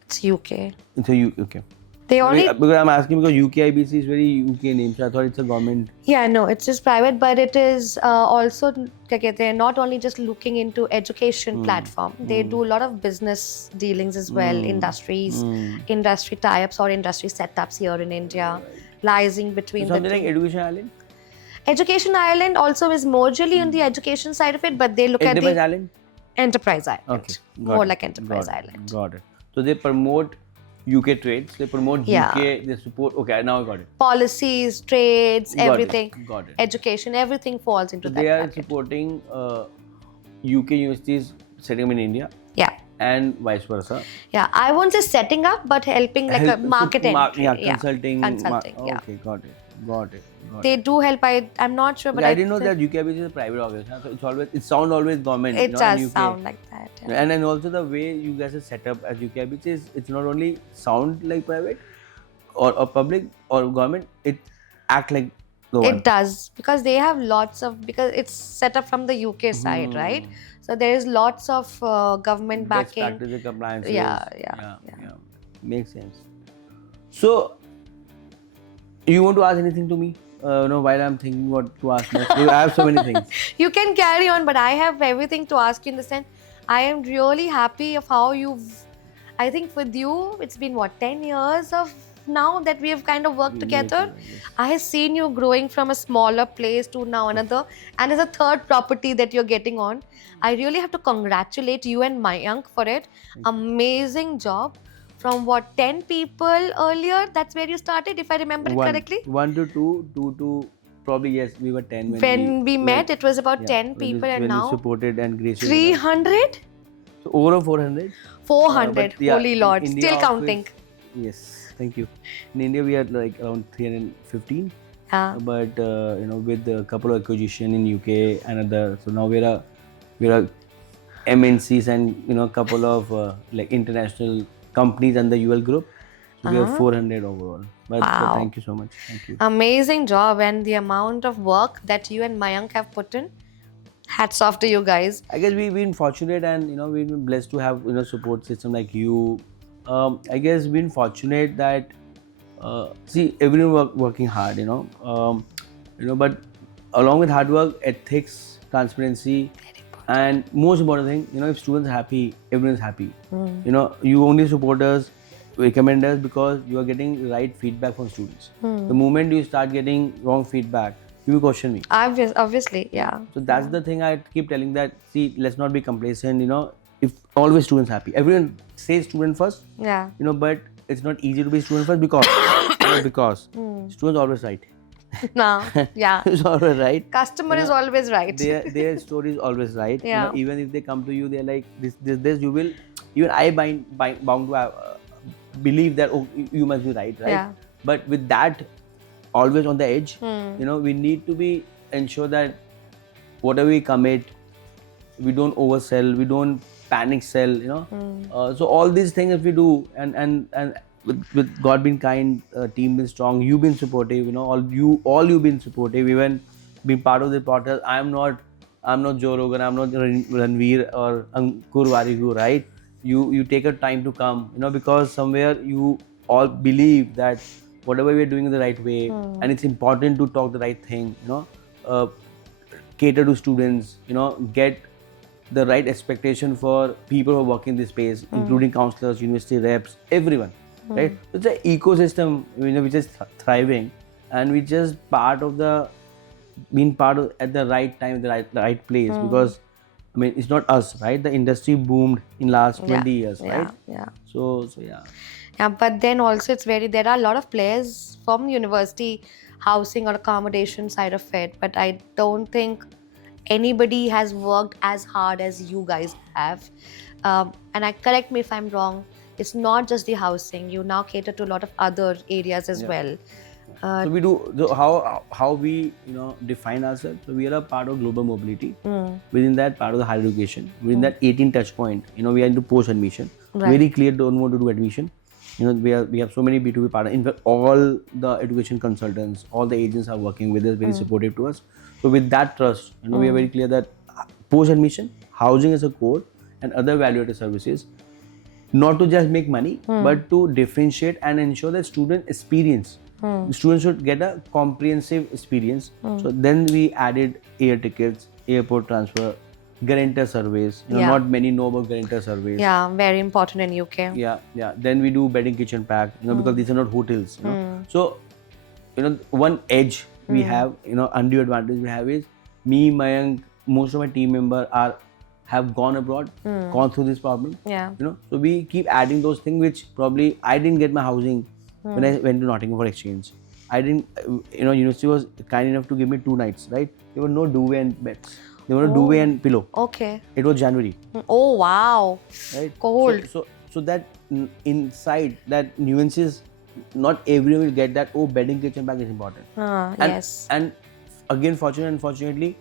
It's UK. it's a okay? They only Because I'm asking because UKIBC is very UK name, so I thought it's a government. Yeah, no, it's just private, but it is also क्या कहते हैं, not only just looking into education platform. They do a lot of business dealings as well, industries, industry tie-ups or industry setups here in India, liaising between So the something two. like Education Island, Education Ireland also is majorly on the education side of it, but they look Enterprise at the Island. Enterprise Island. Okay, More like Enterprise Island. Got it. So they promote UK trades. They promote Yeah. UK. They support. Okay, now I got it. Policies, trades, Got it, everything, got it. education, everything falls into So that they are bracket. supporting UK universities setting up in India Yeah. and vice versa. Yeah, I won't say setting up, but helping like a market entry. Yeah, consulting. Consulting, yeah. Okay, got it. They do help. I'm not sure, but I didn't know that UKIBC is a private organization. So it's always, it sounds always government. It does sound like that. Yeah. And then also the way you guys are set up as UKIBC is, it's not only sound like private or public or government, it act like the one. It does, because they have lots of, because it's set up from the UK side, right? So there is lots of government Best backing. practices, compliances. Yeah. Makes sense. So, you want to ask anything to me? While I'm thinking what to ask next. I have so many things. You can carry on, but I have everything to ask you in the sense. I am really happy of how I think with you, it's been what, 10 years of now that we have kind of worked together. Yes. I have seen you growing from a smaller place to now another, and as a third property that you're getting on. I really have to congratulate you and Mayank for it. Amazing job. From what, 10 people earlier? That's where you started, if I remember it correctly. 1 to 2, 2 to probably, yes, we were 10 when we met. It was about 10 people, and now supported and graciously 300? So over 400. 400. Yeah, Holy Lord. in Still India counting. Yes, thank you. In India, we are like around 315. Yeah. But with a couple of acquisition in UK and other, so now we're a MNCs and a couple of like international companies and the UL group. So we have 400 overall. But Wow. thank you so much. Thank you. Amazing job, and the amount of work that you and Mayank have put in. Hats off to you guys. I guess we've been fortunate and we've been blessed to have support system like you. I guess we've been fortunate that see everyone working hard, but along with hard work, ethics, transparency, and most important thing, if students are happy, everyone is happy. You only support us, recommend us because you are getting right feedback from students. The moment you start getting wrong feedback, you will question me. Obviously, yeah. So that's the thing I keep telling that, see, let's not be complacent, if always students happy. Everyone says student first, Yeah. but it's not easy to be student first because students always right. No, yeah. It's always right. Customer is always right. Their story is always right. Yeah. Even if they come to you, they're like this. You will. Even I bound to believe that you must be right. Yeah. But with that, always on the edge. We need to be ensure that whatever we commit, we don't oversell, we don't panic sell. So all these things if we do, and with God being kind, team being strong, you been supportive, all you been supportive, even being part of the podcast. I'm not Joe Rogan, I'm not Ranveer or Ankur Warigu, right? You take a time to come, because somewhere you all believe that whatever we're doing is the right way, and it's important to talk the right thing, cater to students, get the right expectation for people who are working in this space, including counselors, university reps, everyone. Right? It's an ecosystem, which is thriving, and we just being part of at the right time, the right place. Because it's not us, right? The industry boomed in last 20 years, right? Yeah. So yeah. Yeah, but then also there are a lot of players from university housing or accommodation side of it, but I don't think anybody has worked as hard as you guys have. And correct me if I'm wrong. It's not just the housing. You now cater to a lot of other areas as well. So we do. So how we define ourselves. So we are a part of global mobility. Within that, part of the higher education. Within that 18 touch point, we are into post admission. Right. Very clear. Don't want to do admission. We have so many B2B partners. In fact, all the education consultants, all the agents are working with us, very supportive to us. So with that trust, we are very clear that post admission, housing is a core, and other value-added services. not to just make money, but to differentiate and ensure that student experience. Students should get a comprehensive experience. So then we added air tickets, airport transfer, guarantor surveys. Not many know about guarantor surveys. Yeah, very important in UK. Yeah. Then we do bedding kitchen pack, because these are not hotels, So, one edge we have, undue advantage we have is me, Mayank, most of my team members have gone abroad, gone through this problem. Yeah. So we keep adding those things which probably I didn't get my housing when I went to Nottingham for exchange. I didn't, university was kind enough to give me 2 nights, right? There were no duvet and beds. There were no duvet and pillow. Okay. It was January. Oh wow. Right. Cold. So that inside that nuances, not everyone will get that. Oh, bedding kitchen bag is important. Yes. And again, unfortunately,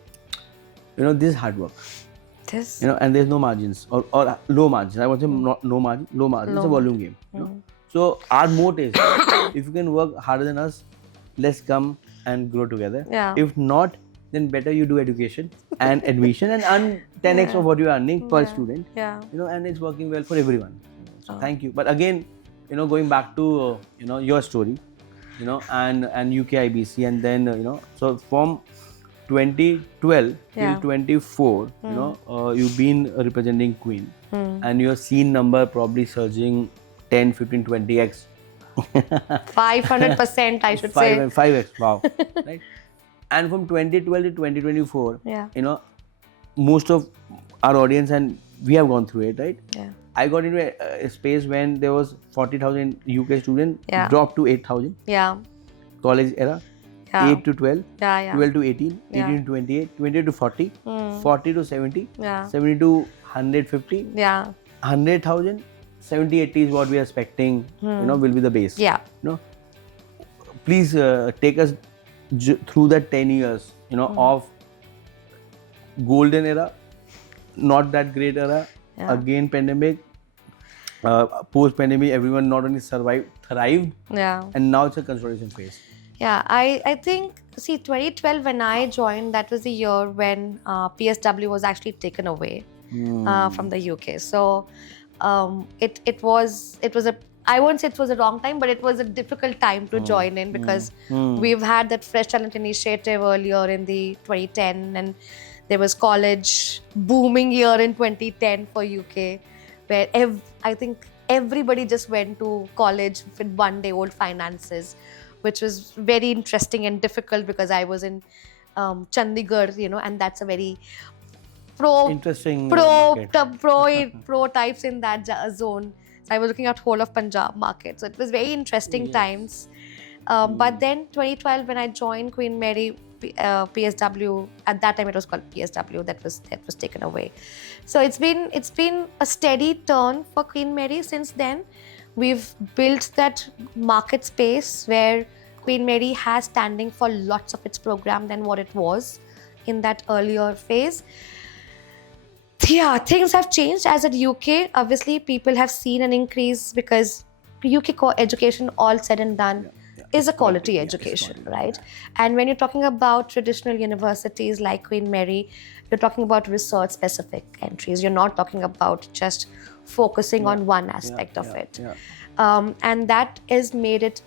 this is hard work. This. And there's no margins or low margins. I want to say no margin, low margin. It's a volume game. So our moat is, if you can work harder than us, let's come and grow together. Yeah. If not, then better you do education and admission and earn 10x of what you are earning per student. Yeah. And it's working well for everyone. So thank you. But again, going back to your story, and UK IBC, and then so from 2012 till 24, you've been representing Queen, and your scene number probably surging 10, 15, 20x. 500%, I should say. 5x, wow. Right? And from 2012 to 2024, most of our audience, and we have gone through it, right? Yeah. I got into a space when there was 40,000 UK students, dropped to 8,000. Yeah. College era, 8 to 12, 12 to 18, 18 to 28, 28 to 40, 40 to 70, 70 to 150, 100,000, 70, 80 is what we are expecting, will be the base. Yeah. Please take us through that 10 years, of golden era, not that great era, again pandemic, post-pandemic, everyone not only thrived, and now it's a consolidation phase. Yeah, I think, 2012 when I joined, that was the year when PSW was actually taken away from the UK. So it was a, I won't say it was a wrong time, but it was a difficult time to join in, because we've had that Fresh Talent Initiative earlier in the 2010, and there was college booming year in 2010 for UK, where I think everybody just went to college with one-day-old finances, which was very interesting and difficult, because I was in Chandigarh, and that's a very pro types in that zone. So I was looking at whole of Punjab market. So it was very interesting times. But then 2012, when I joined Queen Mary PSW, at that time it was called PSW, that was taken away. So it's been a steady turn for Queen Mary since then. We've built that market space where Queen Mary has standing for lots of its program than what it was in that earlier phase. Yeah, things have changed as at UK. Obviously, people have seen an increase because UK education, all said and done, is a quality education, right? And when you're talking about traditional universities like Queen Mary, you're talking about research-specific entries. You're not talking about just focusing on one aspect of it. And that has made it,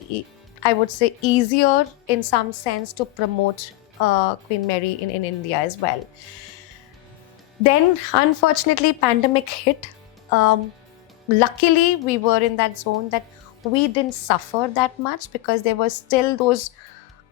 I would say, easier in some sense to promote Queen Mary in India as well. Then, unfortunately, pandemic hit. Luckily, we were in that zone that we didn't suffer that much, because there were still those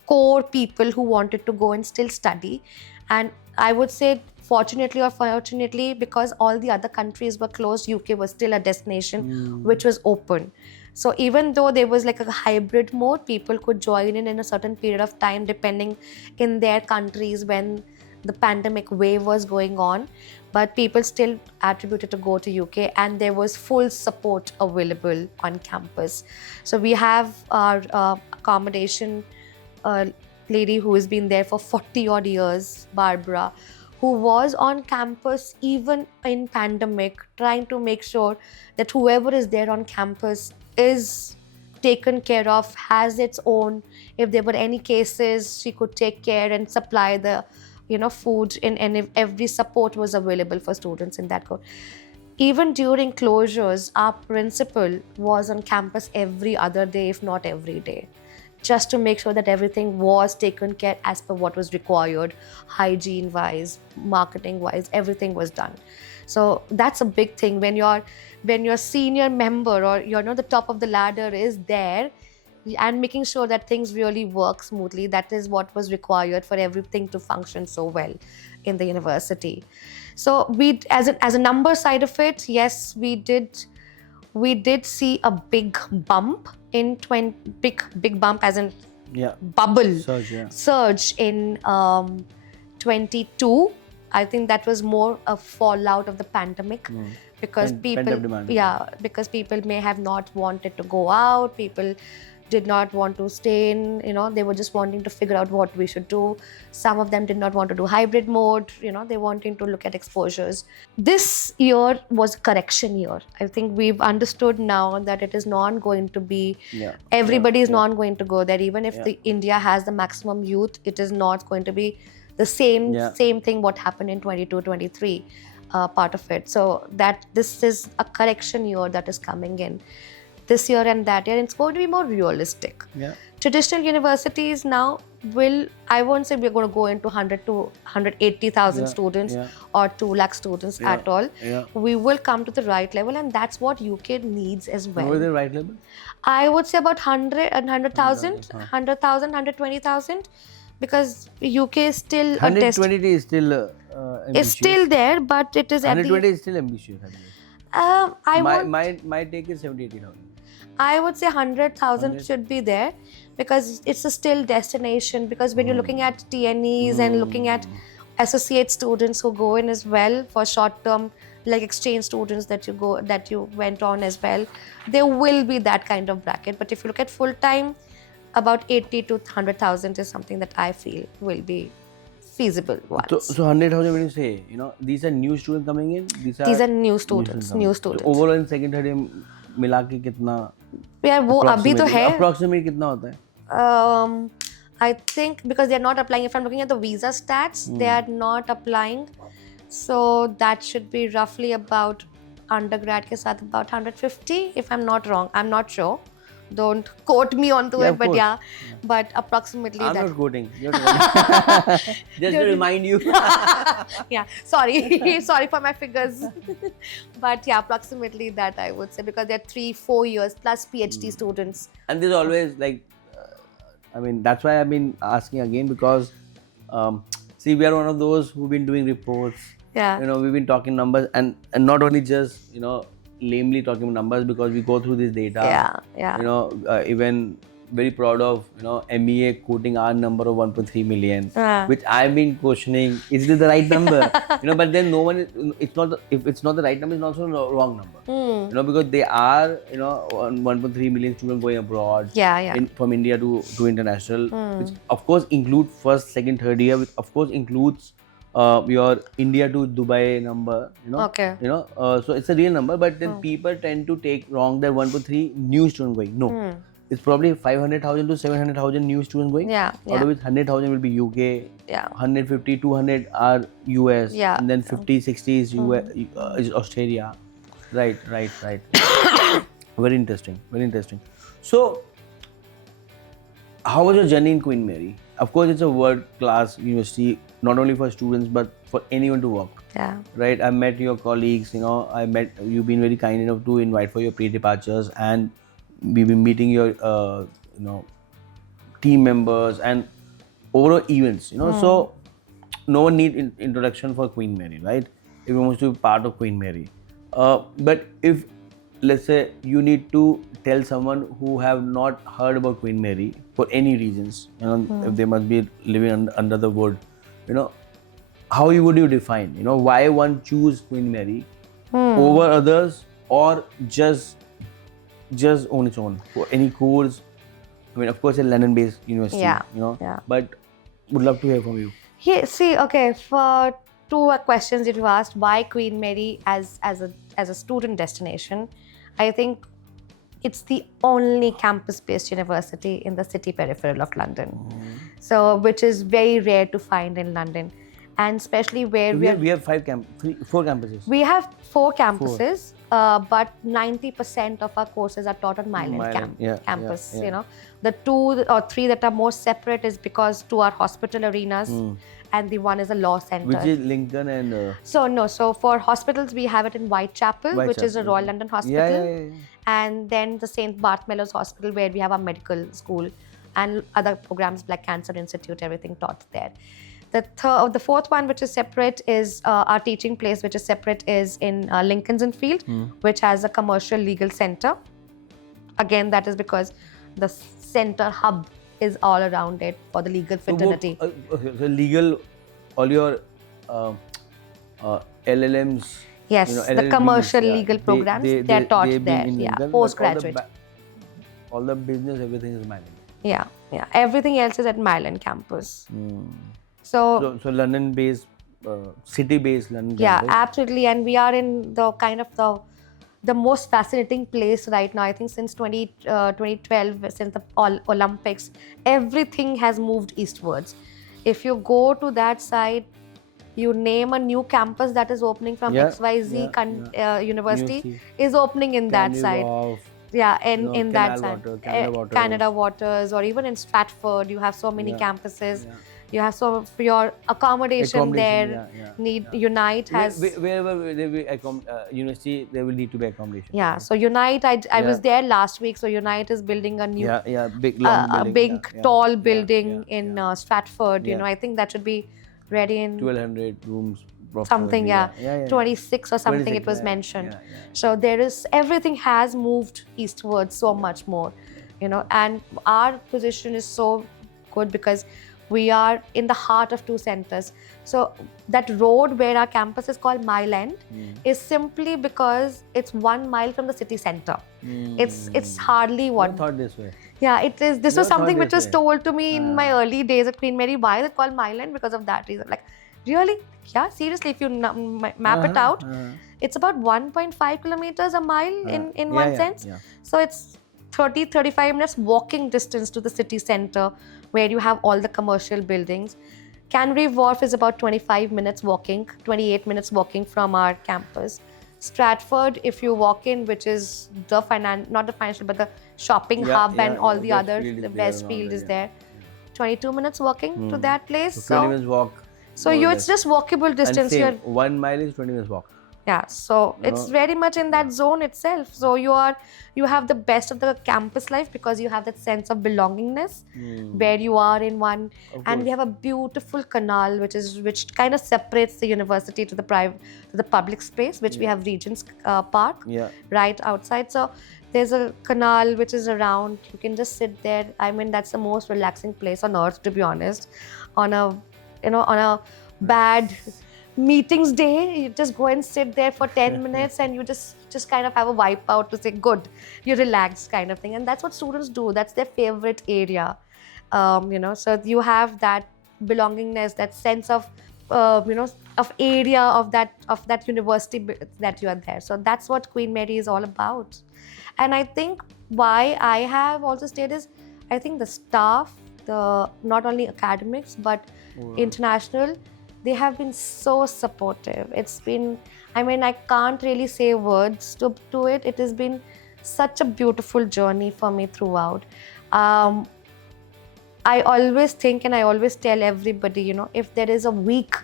core people who wanted to go and still study. And I would say, fortunately or unfortunately, because all the other countries were closed, UK was still a destination which was open. So even though there was like a hybrid mode, people could join in a certain period of time depending in their countries when the pandemic wave was going on, but people still attributed to go to UK, and there was full support available on campus. So we have our accommodation lady who has been there for 40 odd years, Barbara, who was on campus even in pandemic, trying to make sure that whoever is there on campus is taken care of, has its own. If there were any cases, she could take care and supply the food, and if every support was available for students in that course. even during closures, our principal was on campus every other day, if not every day, just to make sure that everything was taken care as per what was required, hygiene wise, marketing wise, everything was done. So that's a big thing when your senior member or the top of the ladder is there and making sure that things really work smoothly. That is what was required for everything to function so well in the university. So we, as a number side of it, yes, we did see a big bump in big bump as in Yeah. bubble Surge, yeah. surge in 22. I think that was more a fallout of the pandemic because Pent-up demand. because people may have not wanted to go out. People did not want to stay in, they were just wanting to figure out what we should do. Some of them did not want to do hybrid mode, they wanting to look at exposures. This year was a correction year. I think we've understood now that it is not going to be, everybody is not going to go there. Even if the India has the maximum youth, it is not going to be the same thing what happened in 22, 23 part of it. So that this is a correction year that is coming in this year and that year. It's going to be more realistic. Yeah. Traditional universities now will, I won't say we're going to go into 100 to 180,000 students or 2 lakh students at all. Yeah. We will come to the right level, and that's what UK needs as well. What is the right level? I would say about 100,000, 120,000, because UK is still a test. 120 is still It's still there, but it is at 120 the, is still ambitious. I I my take is 70,000-80,000. I would say 100,000 should be there, because it's a still destination. Because when you're looking at TNEs and looking at associate students who go in as well for short term, like exchange students that you went on as well, there will be that kind of bracket. But if you look at full time, about 80 to 100,000 is something that I feel will be feasible ones. So 100,000 when you say, these are new students coming in. These are new students. So overall in second third year मिला के कितना? यार वो अभी तो है. Approximately कितना होता है? I think because they are not applying. If I'm looking at the visa stats, they are not applying. So that should be roughly about undergrad के साथ about 150. If I'm not wrong, I'm not sure. Don't quote me onto it, but but approximately I'm that. not quoting. You're quoting. Just to remind you. Sorry for my figures. But approximately that I would say, because they're 3-4 years plus PhD students. And there's always that's why I've been asking again, because see, we are one of those who've been doing reports. Yeah. We've been talking numbers and not only just lamely talking numbers, because we go through this data. Even very proud of MEA quoting our number of 1.3 million, which I've been questioning, is this the right number? But then no one, if it's not the right number, it's also the wrong number. Because they are 1.3 million students going abroad from India to international, which of course include first, second, third year, which of course includes your India to Dubai number, so it's a real number, but then people tend to take wrong that 1.3 new students going. No, it's probably 500,000 to 700,000 new students going. Out of which 100,000 will be UK, 150, 200 are US, and then 50, 60 is is Australia. Right. Very interesting. So, how was your journey in Queen Mary? Of course, it's a world-class university, not only for students but for anyone to work. Right. I met your colleagues. You've been very kind enough to invite for your pre-departures, and we've been meeting your team members and overall events. So no one need introduction for Queen Mary, right? If you want to be part of Queen Mary, but if let's say you need to tell someone who have not heard about Queen Mary for any reasons, if they must be living under the wood, how would you define, why one choose Queen Mary over others, or just on its own for any course? I mean, of course, a London-based university, but would love to hear from you. Yeah, see, okay, for two questions that you asked, why Queen Mary as a student destination, I think it's the only campus-based university in the city peripheral of London. So, which is very rare to find in London. and especially where We have four campuses. we have 4 campuses, but 90% of our courses are taught on Myland campus. Yeah. You know, the 2 or 3 that are more separate is because 2 are hospital arenas, and the one is a law center. Which is Lincoln and. So for hospitals we have it in Whitechapel, which is a Royal London hospital, and then the St. Bartholomew's Hospital, where we have our medical school and other programs like Cancer Institute, everything taught there. The fourth one, which is separate, is our teaching place, which is separate, is in Lincoln's Inn Field, which has a commercial legal center. Again, that is because the center hub is all around it for the legal fraternity. So legal, all your LLMs. Yes, you know, the LLBs, commercial legal programs, they're taught there. Yeah, postgraduate. All the business, everything is Myland. Yeah. Everything else is at Myland campus. So London-based, city-based London yeah, campus. absolutely. And we are in the kind of the most fascinating place right now. I think since 2012, since the Olympics, everything has moved eastwards. If you go to that side, you name a new campus that is opening from XYZ university is opening in that side. In that side. Canada Waters, or even in Stratford, you have so many campuses. You have for your accommodation there. Unite has wherever there will be university, there will need to be accommodation. Yeah, so Unite, I was there last week. So Unite is building a new big long building. A big tall building in Stratford. You know, I think that should be ready in 1200 rooms. Something, 26 or something 26, it was mentioned. So there is, everything has moved eastwards so much more, you know, and our position is so good because we are in the heart of 2 centers. So that road where our campus is called Myland is simply because it's 1 mile from the city center. It's hardly what. I thought this way. Yeah, it is. This was something which was told to me in my early days at Queen Mary. Why is it called Myland? Because of that reason. Like, really? Yeah, seriously, if you map it out, it's about 1.5 kilometers a mile in one sense. So it's 30-35 minutes walking distance to the city center where you have all the commercial buildings. Canary Wharf is about 25 minutes walking, 28 minutes walking from our campus. Stratford, if you walk in, which is the not the financial, but the shopping hub and all the other, the Westfield is there. 22 minutes walking to that place. So 20 minutes walk. So it's just walkable distance. And 1 mile is 20 minutes walk. Yeah, so it's very much in that zone itself. So you have the best of the campus life because you have that sense of belongingness where you are in one. And we have a beautiful canal which kind of separates the university to the public space, which we have Regent's Park right outside. So there's a canal which is around. You can just sit there. I mean, that's the most relaxing place on earth, to be honest. On a bad meetings day, you just go and sit there for 10 minutes and you just kind of have a wipe out to say good, you're relaxed kind of thing. And that's what students do. That's their favorite area. So you have that belongingness, that sense of of area of that university that you are there. So that's what Queen Mary is all about. And I think why I have also stayed is, I think the staff, not only academics but international, they have been so supportive. It's been, I mean, I can't really say words to it. It has been such a beautiful journey for me throughout. I always think and I always tell everybody, if there is a week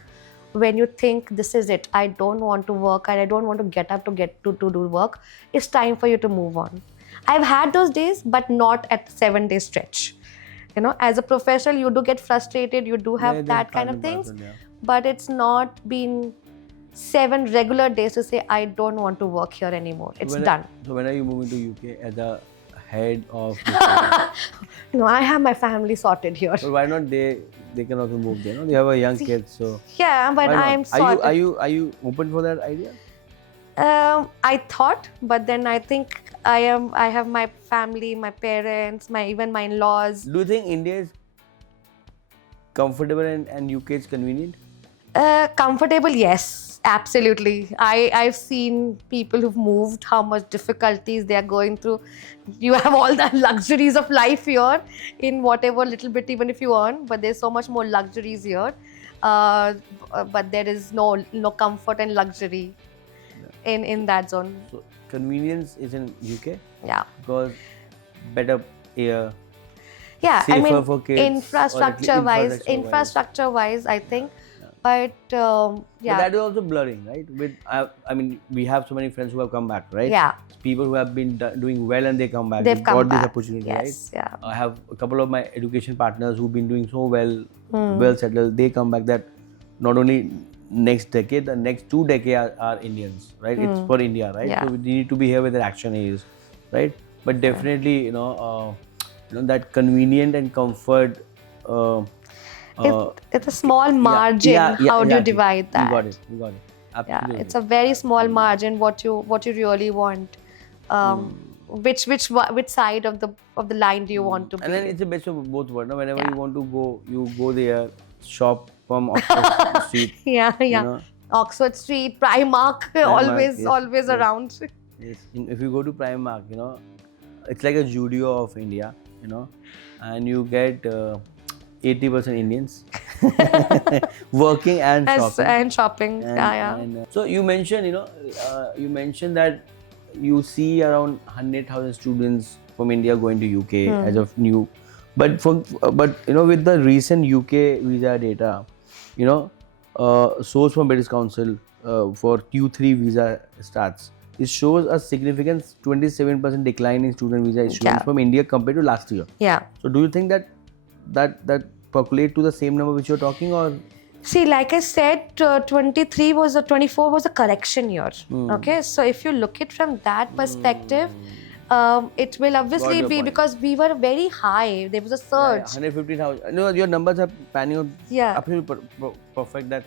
when you think this is it, I don't want to work and I don't want to get up to do work, it's time for you to move on. I've had those days, but not at 7-day stretch. As a professional, you do get frustrated, you do have that kind of things, but it's not been 7 regular days to say, I don't want to work here anymore. It's done. So when are you moving to UK as a head of No, I have my family sorted here. So why not they can also move there? They have a young kid, so yeah, but I'm sorted. Are you open for that idea? I thought, but then I think I have my family, my parents, even my in-laws. Do you think India is comfortable and UK is convenient? Comfortable, yes, absolutely. I've seen people who've moved, how much difficulties they are going through. You have all the luxuries of life here in whatever little bit, even if you earn, but there's so much more luxuries here. but there is no comfort and luxury in that zone. So convenience is in UK Yeah. because better air, Yeah, I safer mean, for kids, or at least infrastructure-wise, I think. But But yeah, that is also blurring, right? I mean, we have so many friends who have come back, right? Yeah. People who have been doing well and they come back. They've They come got this back. opportunity, Yes, right? yeah. I have a couple of my education partners who've been doing so well, well settled. They come back that not only next decade, the next 2 decades are Indians, right? It's for India, right? Yeah. So we need to be here where the action is, right? But definitely, that convenient and comfort. It's a small margin. How do you exactly. divide that? You got it. Yeah, Absolutely. it's a very small margin. What you really want. Which side of the line do you want to be? And then it's the best of both worlds. No? Whenever Yeah. you want to go, you go there, shop from Oxford Street. Yeah. know. Oxford Street, Primark, always yes. around. Yes. If you go to Primark, it's like a Judio of India, and you get 80% Indians working and shopping. And shopping. Yeah. And, so you mentioned, that you see around 100,000 students from India going to UK as of new, but with the recent UK visa data, source from British Council for Q3 visa stats, it shows a significant 27% decline in student visa issuance from India compared to last year. Yeah. So do you think that percolate to the same number which you're talking, or? See, like I said, 24 was a correction year. Okay, so if you look it from that perspective, it will obviously be because we were very high. There was a surge. 150,000. No, your numbers are panning out. Yeah. Absolutely perfect. That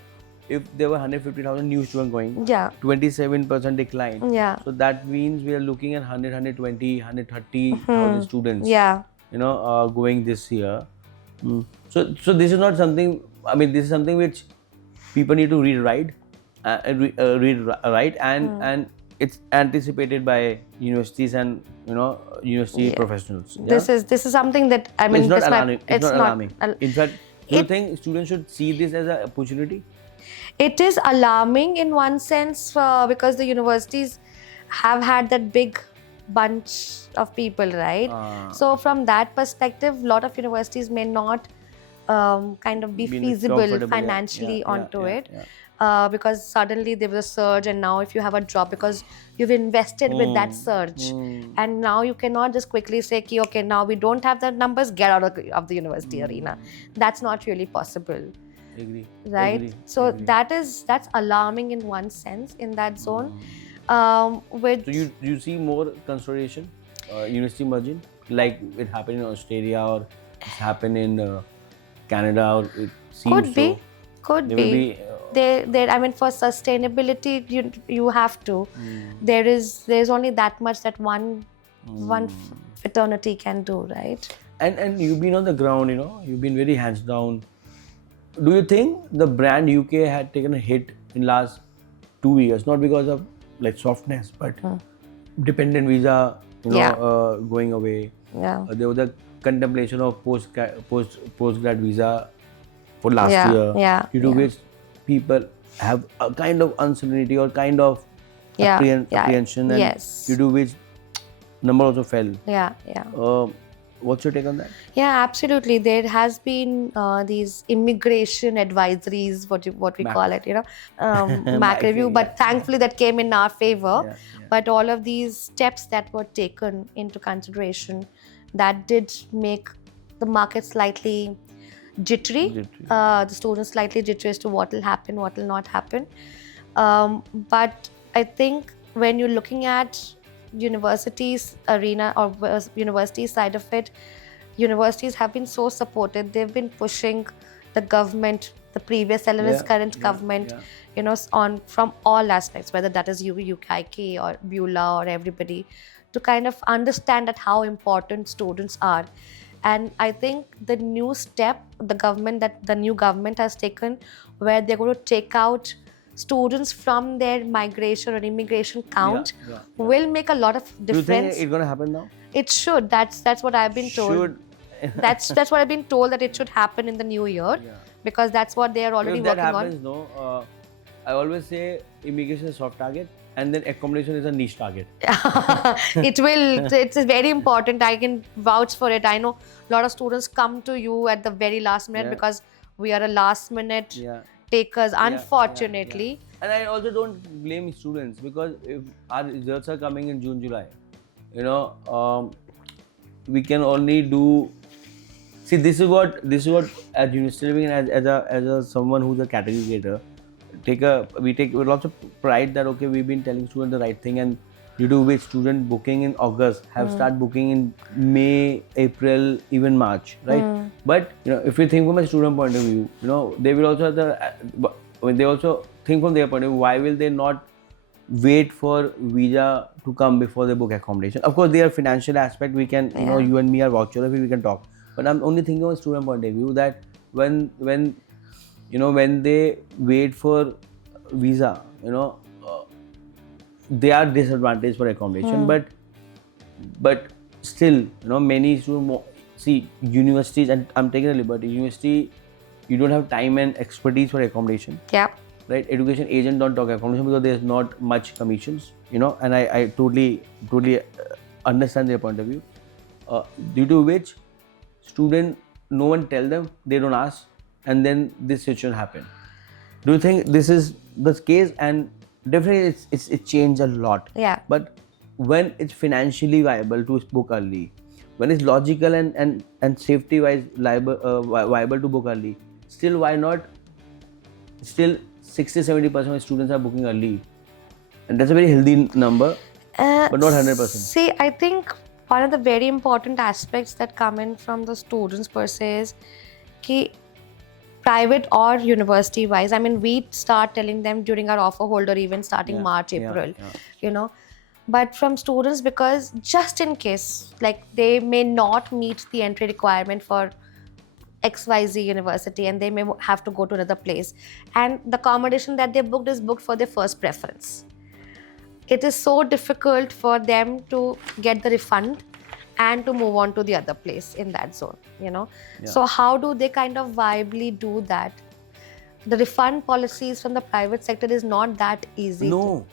if there were 150,000 new students going, 27% decline. Yeah. So that means we are looking at 100, 120, 130,000 students. Yeah. Going this year. So this is not something. I mean, this is something which people need to read right, and it's anticipated by universities and university professionals. Yeah? This is something that I mean. It's not alarming. It's not alarming. al- In fact, do you think students should see this as an opportunity? It is alarming in one sense because the universities have had that big bunch of people, right? So from that perspective, a lot of universities may not kind of be feasible financially onto it. Because suddenly there was a surge, and now if you have a drop because you've invested with that surge, and now you cannot just quickly say, okay, now we don't have the numbers, get out of the university arena. That's not really possible. Agree. Right? So that's alarming in one sense in that zone. So you see more consolidation, university merging, like it happened in Australia or it's happened in Canada, or it seems could be. I mean, for sustainability, you have to. There's only that much that one fraternity can do, right? And you've been on the ground, you've been very hands down. Do you think the brand UK had taken a hit in last 2 years, not because of like softness, but dependent visa, going away? Yeah. There was a contemplation of postgrad visa for last year, due to which people have a kind of uncertainty or kind of apprehension, and due to which number also fell. What's your take on that? Yeah, absolutely. There has been these immigration advisories, what we call it, MAC review. But thankfully, that came in our favor. But all of these steps that were taken into consideration, that did make the market slightly jittery. The students slightly jittery as to what will happen, what will not happen. But I think when you're looking at universities arena or university side of it, universities have been so supported. They've been pushing the government, the previous LNS current government, on from all aspects, whether that is UKIK or Beulah or everybody, to kind of understand that how important students are. And I think the new step the new government has taken, where they're going to take out students from their migration or immigration count, will make a lot of difference. Do you think it's going to happen now? It should. That's what I've been told. That's what I've been told, that it should happen in the new year. because that's what they are already If that working happens, no, I always say immigration is a soft target, and then accommodation is a niche target. on. It's very important. I can vouch for it. I know a lot of students come to you at the very last minute Yeah. because we are a last minute Yeah. takers, Yeah, unfortunately. yeah. And I also don't blame students, because if our results are coming in June, July, you know, we can only do. See, this is what as university living and as a someone who's a category creator, we take lots of pride that okay, we've been telling students the right thing, and due to which student booking in August have start booking in May, April, even March, right? But you know, if we think from a student point of view, you know, they will also they also think from their point of view, why will they not wait for visa to come before they book accommodation? Of course, there are financial aspect. We can, you know, Yeah. you and me are voucher, we can talk. But I'm only thinking from a student point of view that when you know, when they wait for visa, you know, they are disadvantaged for accommodation. But still, you know, many students see universities, and I'm taking a liberty. University, you don't have time and expertise for accommodation. Yeah. Right, education agent don't talk accommodation because there's not much commissions, you know, and I totally understand their point of view, due to which student, no one tell them, they don't ask, and then this situation happen. Do you think this is the case? And definitely it's changed a lot. Yeah. But when it's financially viable to book early, when it's logical and safety wise viable to book early, still why not? Still 60-70% of students are booking early, and that's a very healthy number, but not 100%. See, I think one of the very important aspects that come in from the students per se is ki private or university wise, I mean, we start telling them during our offer holder event starting March, April, you know. But from students, because just in case, like they may not meet the entry requirement for XYZ university and they may have to go to another place, and the accommodation that they booked is booked for their first preference. It is so difficult for them to get the refund and to move on to the other place in that zone, you know. So how do they kind of viably do that? The refund policies from the private sector is not that easy. No,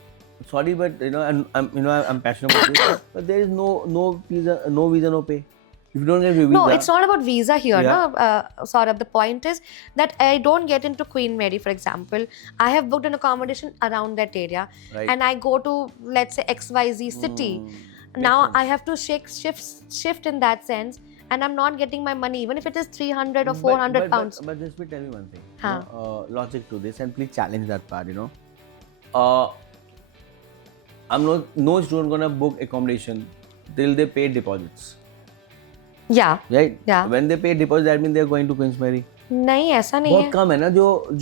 sorry, but you know, I'm passionate about this, but there is no visa, no pay. If you don't get your visa. No, it's not about visa here, Yeah. no. Saurabh, the point is that I don't get into Queen Mary, for example. I have booked an accommodation around that area, Right. and I go to, let's say, XYZ city. Now I have to shift in that sense, and I'm not getting my money, even if it is 300 or 400 pounds. But just tell me one thing. Huh. You know, logic to this, and please challenge that part. You know, I'm no student gonna book accommodation till they pay deposits. Yeah. Right? Yeah. When they pay deposit, that means they are going to Queen's Mary. नहीं, ऐसा नहीं बहुत है. कम है ना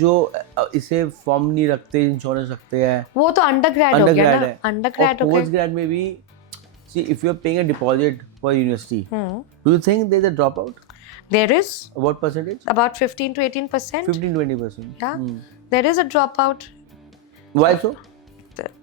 जो इसे form नहीं रखते, इंश्योरेंस रखते हैं. वो तो अंडरग्रेड हो गया ना. है. अंडरग्रेड और हो गया. पोस्ट ग्रेड में भी, see, if you are paying a deposit for university, do you think there is a dropout? There is What percentage? about 15 to 18%. 15-20%. Yeah. There is a dropout. Why so?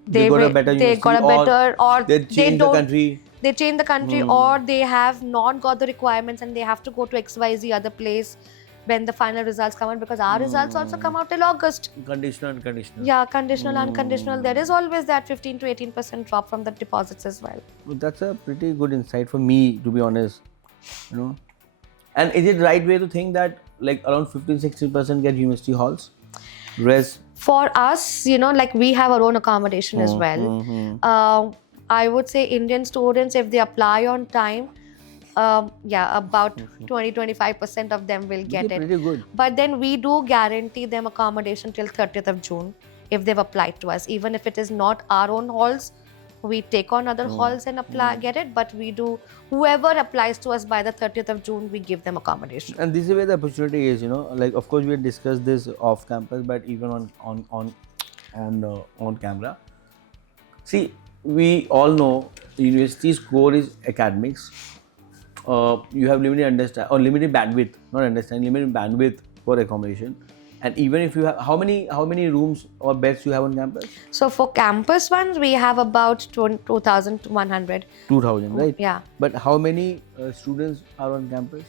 They got a better university, or they change the country. They change the country, or they have not got the requirements and they have to go to XYZ other place when the final results come out, because our results also come out till August. Conditional, unconditional. Yeah, conditional, unconditional. There is always that 15 to 18% drop from the deposits as well. That's a pretty good insight for me, to be honest. You know, and is it right way to think that like around 15-16% get university halls? Rest. For us, you know, like we have our own accommodation as well. I would say Indian students, if they apply on time, about 20-25% of them will get it. Pretty good. But then we do guarantee them accommodation till 30th of June if they've applied to us. Even if it is not our own halls, we take on other halls and get it. But we do, whoever applies to us by the 30th of June, we give them accommodation. And this is where the opportunity is, you know. Like, of course, we had discussed this off campus, but even on camera. See, we all know university's core is academics. You have limited bandwidth for accommodation. And even if you have, how many rooms or beds you have on campus? So for campus ones, we have about 2,100. 2,000, right? Yeah. But how many students are on campus?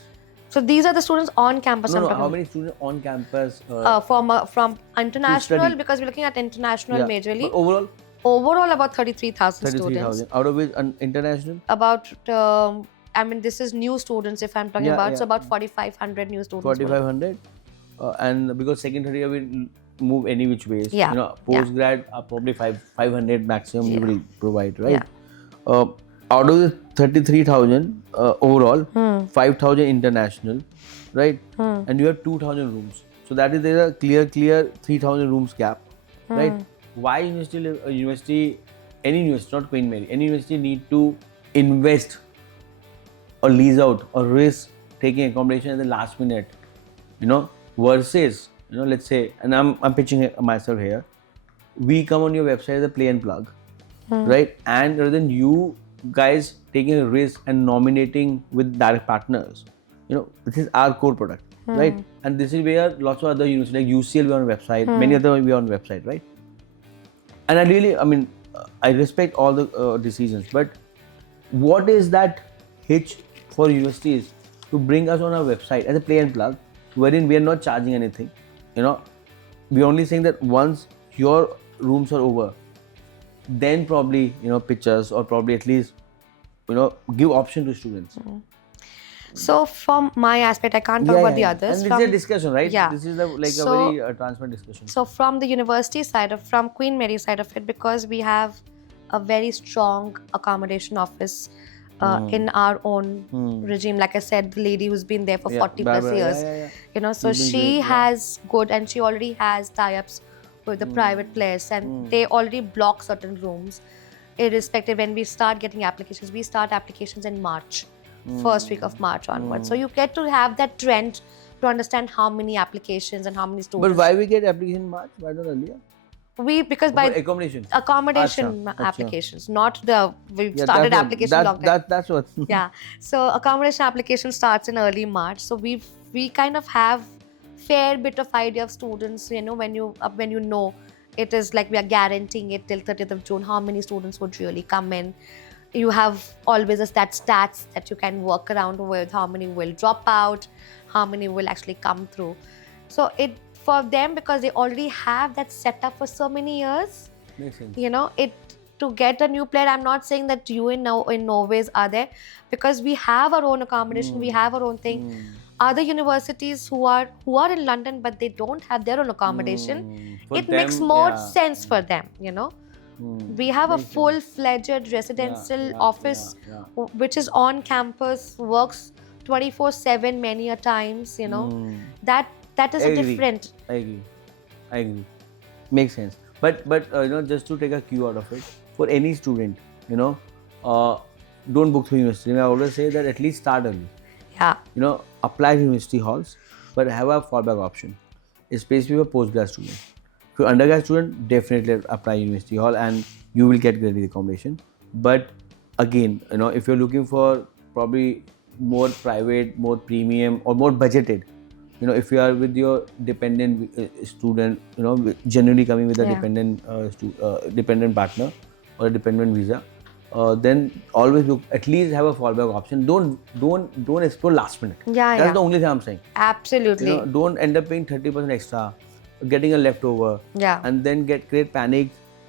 So these are the students on campus. No, I'm no. talking How about. many students on campus? From international, study? because we're looking at international Yeah. majorly. But overall, Overall, about 33,000 students. 33,000. Out of which international? About, I mean, this is new students if I'm talking Yeah, about. yeah. So about 4,500 new students. 4,500. And because second, third year will move any which ways. Yeah. You know, post grad are probably 500 maximum you Yeah. will provide, right? Yeah. Out of the 33,000 overall, 5,000 international, right? And you have 2,000 rooms. So that is there a clear 3,000 rooms gap, right? Why university, any university, not Queen Mary, any university need to invest or lease out or risk taking accommodation at the last minute, you know, versus, you know, let's say, and I'm pitching myself here, we come on your website as a play and plug, right? And rather than you guys taking a risk and nominating with direct partners, you know, this is our core product, right? And this is where lots of other universities like UCL we are on website, many other we are on website, right? And I mean, I respect all the decisions, but what is that hitch for universities to bring us on our website as a play and plug, wherein we are not charging anything, you know, we're only saying that once your rooms are over, then probably, you know, pitch us or probably at least, you know, give option to students. So from my aspect, I can't talk about the others. And this is a discussion, right? Yeah. This is a very transparent discussion. So from the university side of, from Queen Mary side of it, because we have a very strong accommodation office in our own regime. Like I said, the lady who's been there for 40 plus years, you know, so she has good, and she already has tie-ups with the private players, and they already block certain rooms. Irrespective, when we start getting applications, we start applications in March. First week of March onwards. So you get to have that trend to understand how many applications and how many students. But why we get application in March? Why not earlier? Because by accommodation Achha. Applications, not the we started that's application what, long time. That's what. Yeah. So accommodation application starts in early March. So we kind of have fair bit of idea of students. You know, when you know it is like we are guaranteeing it till 30th of June, how many students would really come in. You have always that stats that you can work around with, how many will drop out, how many will actually come through. So it for them, because they already have that setup for so many years. Makes sense. You know, it to get a new player. I'm not saying that you in no ways are there, because we have our own accommodation, we have our own thing. Other universities who are in London but they don't have their own accommodation, it makes more sense for them, you know. We have a full-fledged residential office which is on campus, works 24/7 many a times, you know. That is a different. I agree. Makes sense. But you know, just to take a cue out of it, for any student, you know, don't book through university. I always say that at least start early. Yeah. You know, apply to university halls, but have a fallback option, especially for postgrad students. If you're undergrad student, definitely apply university hall and you will get graded accommodation. But again, you know, if you're looking for probably more private, more premium or more budgeted, you know, if you are with your dependent student, you know, generally coming with a dependent partner or a dependent visa, then always look, at least have a fallback option. Don't explore last minute. That's the only thing I'm saying. Absolutely. You know, don't end up paying 30% extra, getting a leftover, and then create panic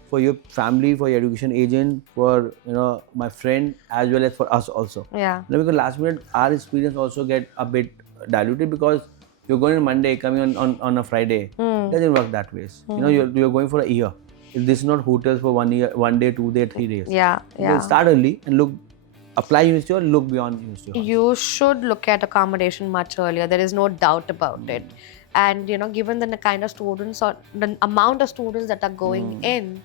for your family, for your education agent, for, you know, my friend, as well as for us also. Yeah. You know, because last minute our experience also get a bit diluted, because you're going on Monday, coming on a Friday. Doesn't work that way. You know, you're going for a year. This is not hotels for 1 year, 1 day, 2 day, 3 days. So start early and look, apply university or look beyond university. You should look at accommodation much earlier. There is no doubt about it. And, you know, given the kind of students or the amount of students that are going in,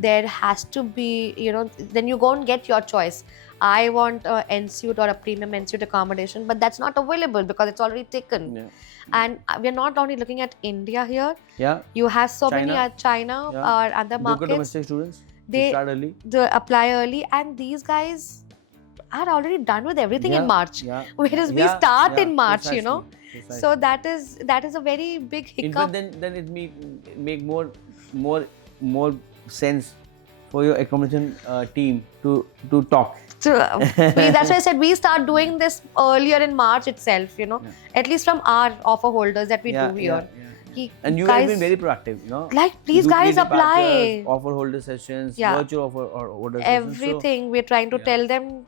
there has to be, you know, then you go and get your choice. I want a ensuite or a premium ensuite accommodation, but that's not available because it's already taken. And we're not only looking at India here. You have so many China or other markets. Book domestic students. They start early. They apply early, and these guys are already done with everything in March. Whereas we start in March, you know. Precisely. So that is a very big hiccup. In fact, then it make more sense for your accommodation team to talk. So that's why I said we start doing this earlier in March itself, at least from our offer holders that we do here. And you have been very proactive, Like, please You do guys pre-departures, apply. offer holder sessions, virtual offer holder sessions. Everything we're trying to tell them.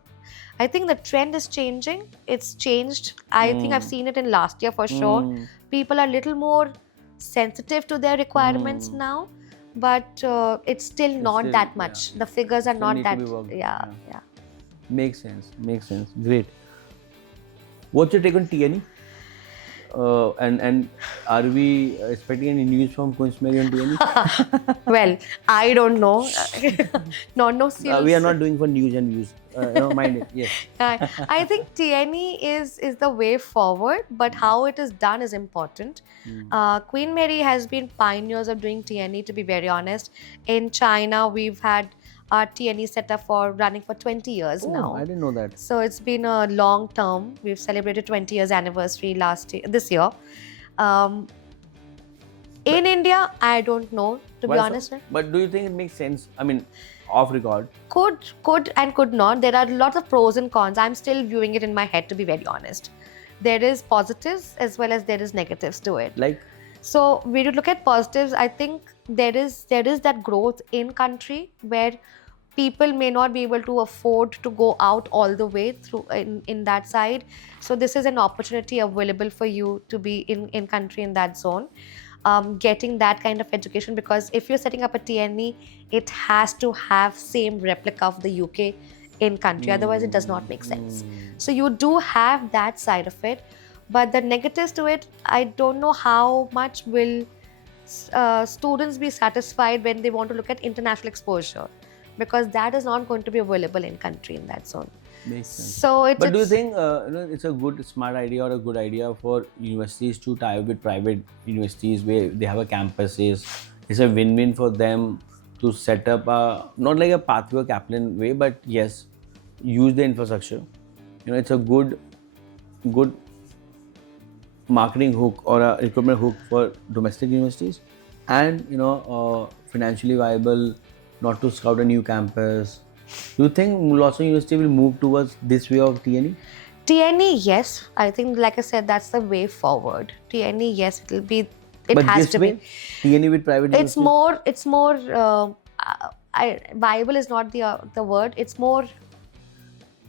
I think the trend is changing. It's changed. I think I've seen it in last year for sure. People are a little more sensitive to their requirements now, but it's still not that much. The figures are not that. Yeah. Makes sense. Great. What's your take on TNE? And are we expecting any news from Queen's Mary on TNE? Well, I don't know. No serious. We are not doing for news and views. Mind it. Yes. I think TNE is the way forward, but how it is done is important. Queen Mary has been pioneers of doing TNE, to be very honest. In China, we've had our TNE set up for running for 20 years now. I didn't know that. So it's been a long term. We've celebrated 20 years anniversary this year. In India, I don't know, to be honest. But do you think it makes sense? I mean, off record. Could and could not. There are lots of pros and cons. I'm still viewing it in my head, to be very honest. There is positives as well as there is negatives to it. Like? So when you look at positives, I think there is that growth in country where people may not be able to afford to go out all the way through in that side. So this is an opportunity available for you to be in country in that zone. Getting that kind of education, because if you're setting up a TNE, it has to have same replica of the UK in country. Otherwise, it does not make sense. So you do have that side of it. But the negatives to it, I don't know how much will students be satisfied when they want to look at international exposure, because that is not going to be available in country in that zone. Makes sense. So but do you think it's a good, smart idea or a good idea for universities to tie up with private universities where they have a campuses? It's a win-win for them to set up not like a pathway or Kaplan way, but yes, use the infrastructure. It's a good marketing hook or a recruitment hook for domestic universities, and financially viable, not to scout a new campus. Do you think lots of universities will move towards this way of TNE? TNE, yes. I think, like I said, that's the way forward. TNE, yes, it will be. But has to be. TNE with private universities? It's more. Viable is not the word. It's more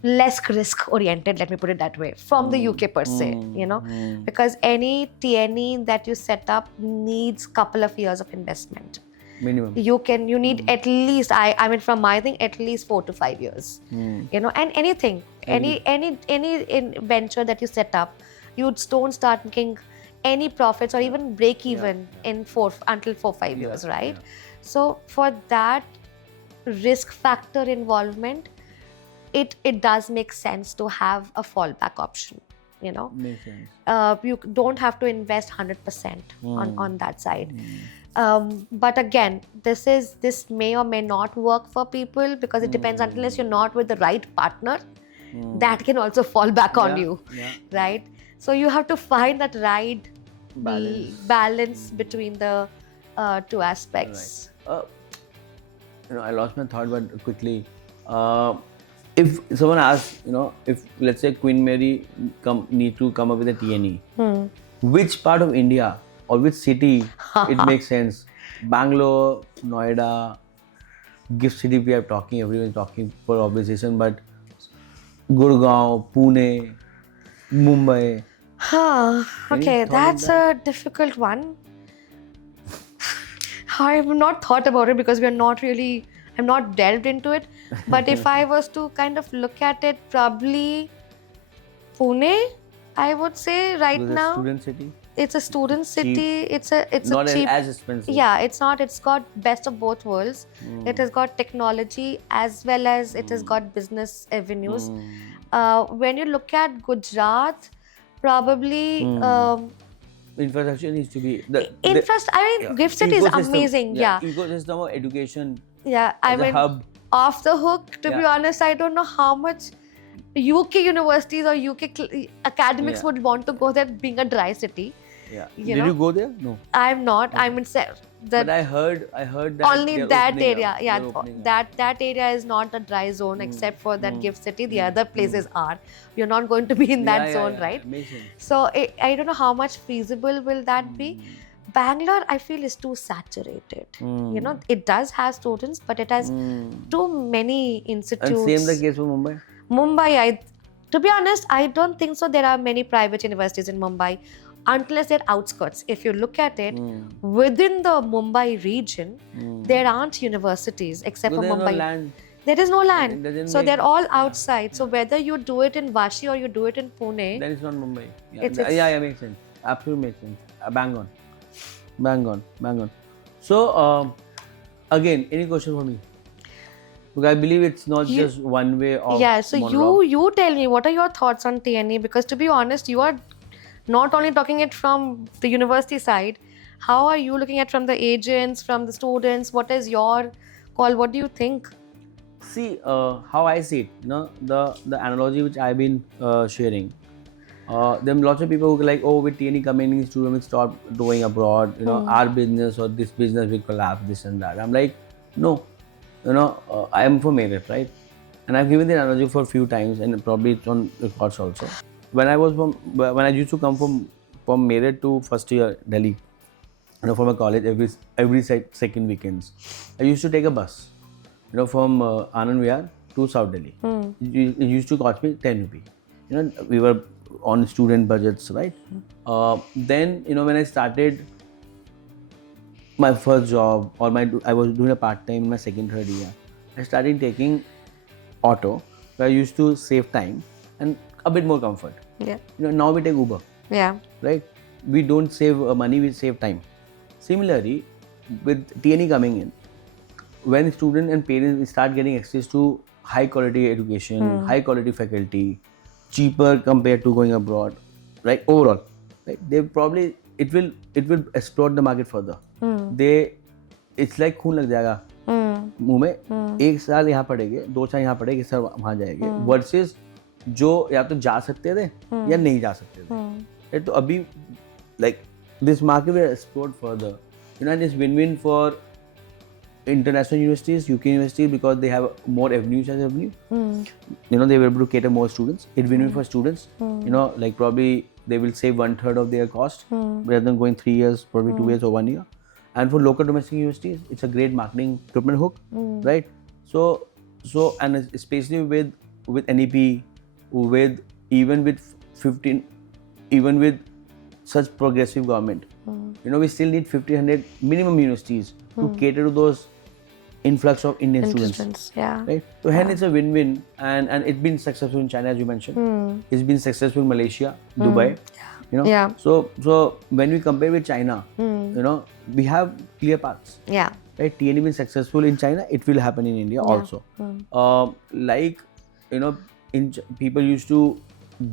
less risk oriented. Let me put it that way. From the UK per se, because any TNE that you set up needs couple of years of investment. Minimum. You need at least, I mean, from my thing, at least 4 to 5 years. And anything, any venture that you set up, you don't start making any profits or even break even in until 4-5 years, right? So for that risk factor involvement, it does make sense to have a fallback option. Makes sense. You don't have to invest 100% on that side. But again, this may or may not work for people, because it depends. Unless you're not with the right partner, that can also fall back on you, right? So you have to find that right balance between the two aspects. Right. I lost my thought, but quickly. If someone asks, if let's say Queen Mary need to come up with a TNE, which part of India or which city it makes sense? Bangalore, Noida, Gift City, everyone's talking for obvious reason, but Gurgaon, Pune, Mumbai. Okay, that's a difficult one. I've not thought about it because I'm not delved into it. But if I was to kind of look at it, probably Pune, I would say right now. Student city? It's a student city. Cheap. It's not a cheap. As expensive. Yeah, it's not. It's got best of both worlds. It has got technology as well as it has got business avenues. When you look at Gujarat, probably infrastructure needs to be Gift City is amazing. Ecosystem of education. Yeah, I mean, hub. Off the hook. To be honest, I don't know how much UK universities or UK academics would want to go there, being a dry city. Yeah. You Did know, you go there? No. I'm not. I'm in But I heard that only they're that opening area. up. Yeah, They're opening up. that area is not a dry zone except for that gift city. The other places are. You're not going to be in that zone, right? Makes sense. So I don't know how much feasible will that be. Bangalore, I feel, is too saturated. You know, it does have students, but it has too many institutes. And same the case for Mumbai. Mumbai, to be honest, I don't think so. There are many private universities in Mumbai, unless they're outskirts. If you look at it, within the Mumbai region, there aren't universities except for There's Mumbai. no land. There is no land, doesn't so make- they're all outside. So whether you do it in Vashi or you do it in Pune, Then it's not Mumbai. Yeah, It's- yeah, makes sense. Absolutely makes sense. Bang on. Bang on. Bang on. So, again, any question for me? Because I believe it's not just one way of yeah. So monologue. you tell me, what are your thoughts on TNE? Because to be honest, you are not only talking it from the university side. How are you looking at from the agents, from the students? What is your call? What do you think? See, how I see it, you know, the analogy which I've been sharing. There are lots of people who are like, oh, with TNE coming in, students will stop going abroad. You know, our business or this business will collapse, this and that. I'm like, no, you know, I am from Meerut, right? And I've given the analogy for a few times, and probably it's on records also. When I used to come from Meerut to first year Delhi, you know, from a college every second weekends, I used to take a bus, you know, from Anand Vihar to South Delhi. It used to cost me 10 rupees. You know, we were on student budgets, right? Then, you know, when I started my first job, or I was doing a part time in my second, third year, I started taking auto, where I used to save time and a bit more comfort. Yeah. You know, now we take Uber, Yeah. right? We don't save money, we save time. Similarly, with TNE coming in, when students and parents start getting access to high quality education, high quality faculty, cheaper compared to going abroad, right? Overall, right? They probably it will explore the market further. It's like खून लग जाएगा मुंह में, एक साल यहाँ पढ़ेंगे, 2 साल यहाँ पढ़ेंगे, 1 साल वहाँ जाएंगे, वर्सेस जो या तो जा सकते थे या नहीं जा सकते थे. तो अभी like this market will explore further, you know, and it's win-win for international universities, UK universities, because they have more avenues as avenue. You know, they were able to cater more students. It's win-win for students. You know, like probably they will save 1/3 of their cost rather than going 3 years, probably 2 years or 1 year. And for local domestic universities, it's a great marketing recruitment hook, right? So and especially with NEP, with even with 15, even with such progressive government, you know, we still need 1,500 minimum universities to cater to those influx of Indian students. Yeah. Right? So hence it's a win-win, and it's been successful in China, as you mentioned. It's been successful in Malaysia, Dubai. You know? Yeah. So when we compare with China, you know, we have clear paths. Yeah. Right? TNE been successful in China, it will happen in India also. Like, you know, people used to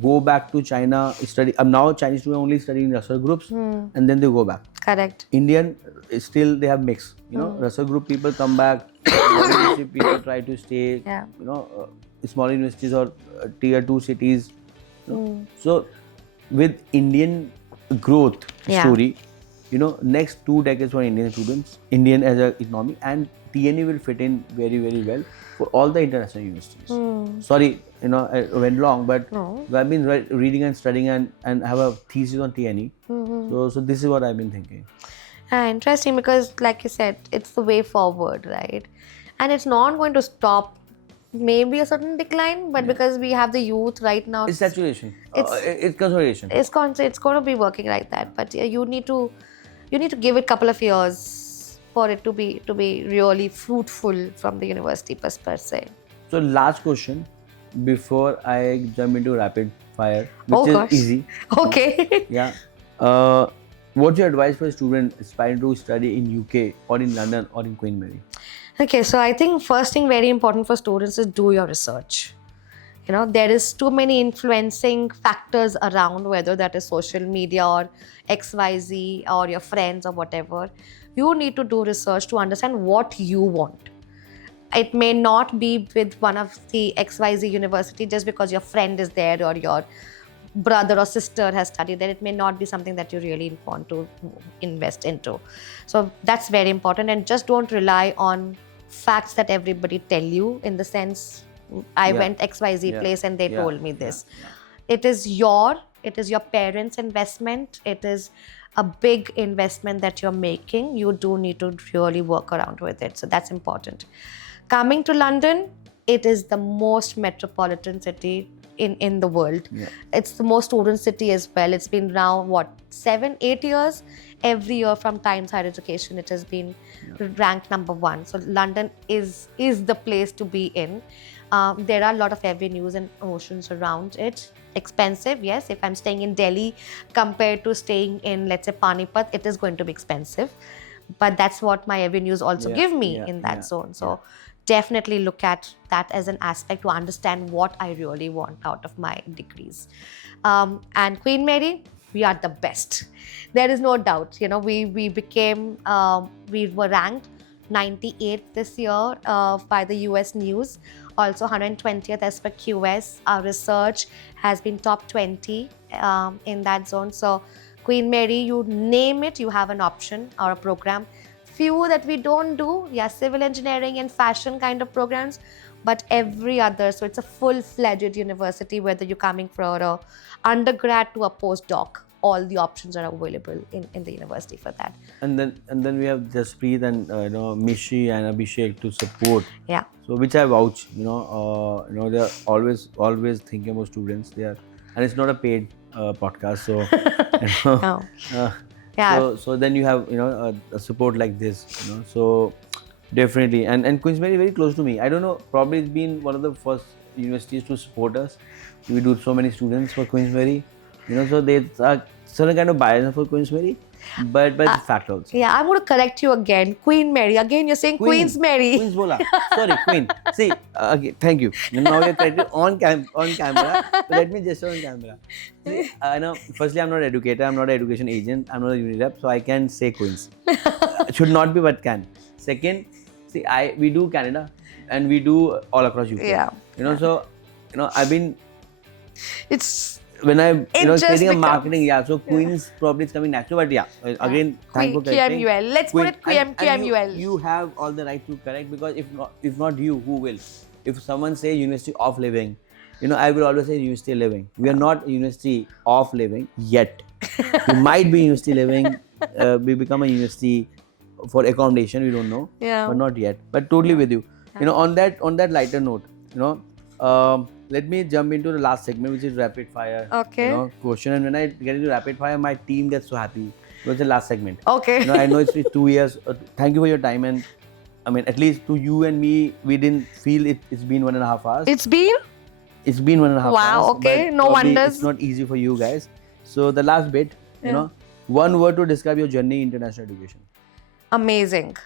go back to China, study. Now Chinese students only study in Russell groups, and then they go back. Correct. Indian still they have mix. You know, Russell group people come back. University people try to stay. Yeah. You know, small universities or tier 2 cities. You know? So with Indian growth story, you know, next 2 decades for Indian students, Indian as an economy, and TNE will fit in very, very well for all the international universities. Sorry, you know, I went long, but I've been reading and studying and have a thesis on TNE. So this is what I've been thinking. Interesting, because like you said, it's the way forward, right? And it's not going to stop maybe a certain decline, but because we have the youth right now, It's saturation. It's consolidation. it's going to be working like that. But yeah, you need to give it a couple of years for it to be really fruitful from the university per se. So last question before I jump into rapid fire, which Oh, is gosh. easy. Okay. Yeah. What's your advice for a student aspiring to study in UK or in London or in Queen Mary? Okay, so I think first thing very important for students is do your research. You know, there is too many influencing factors around, whether that is social media or XYZ or your friends or whatever. You need to do research to understand what you want. It may not be with one of the XYZ university just because your friend is there or your brother or sister has studied there, it may not be something that you really want to invest into. So that's very important. And just don't rely on facts that everybody tell you, in the sense, I went XYZ place and they told me this. It is your parents' investment. It is a big investment that you're making. You do need to really work around with it. So that's important. Coming to London, it is the most metropolitan city in the world. It's the most student city as well. It's been now, 7-8 years? Every year from Times Higher Education, it has been ranked number 1. So London is the place to be in. There are a lot of avenues and oceans around it. Expensive, yes. If I'm staying in Delhi compared to staying in, let's say, Panipat, it is going to be expensive. But that's what my avenues also give me in that zone. So definitely look at that as an aspect to understand what I really want out of my degrees. And Queen Mary, we are the best. There is no doubt. You know, we were ranked 98th this year by the US News. Also 120th as per QS. Our research has been top 20 in that zone. So Queen Mary, you name it, you have an option or a program. Few that we don't do, civil engineering and fashion kind of programs, but every other. So it's a full-fledged university, whether you're coming from an undergrad to a postdoc. All the options are available in the university for that. And then we have Jaspreet and Mishi and Abhishek to support. Yeah. So which I vouch. They're always thinking about students. They are, and it's not a paid podcast. So No. Yeah. So then you have a support like this. So definitely, and Queen's Mary very close to me. I don't know. Probably it's been one of the first universities to support us. We do so many students for Queen's Mary. So there's a certain kind of bias for Queen's Mary, but it's fact also. Yeah, I'm going to correct you again. Queen Mary. Again, you're saying Queen's Mary. Queen's bola. Sorry, Queen. See, okay, thank you. Now you're corrected on camera. But let me just on camera. See, firstly, I'm not an educator. I'm not an education agent. I'm not a uni rep, so I can say Queen's. Should not be, but can. Second, see, we do Canada, and we do all across UK. Yeah. So I've been. It's. When I'm creating a marketing, so Queen's probably is coming natural, but again, thank you for correcting. QMUL. Let's put it QMUL. You have all the right to correct, because if not you, who will? If someone say University of Living, I will always say University of Living. We are not University of Living yet. We might be University Living. We become a university for accommodation. We don't know, but not yet. But totally with you. On that lighter note, let me jump into the last segment, which is rapid fire. Okay. Question. And when I get into rapid fire, my team gets so happy. It was the last segment. Okay. I know it's 2 years. Thank you for your time. And I mean, at least to you and me, we didn't feel it's been 1.5 hours. It's been 1.5 hours. Wow. Okay. No wonders. It's not easy for you guys. So the last bit, one word to describe your journey in international education. Amazing.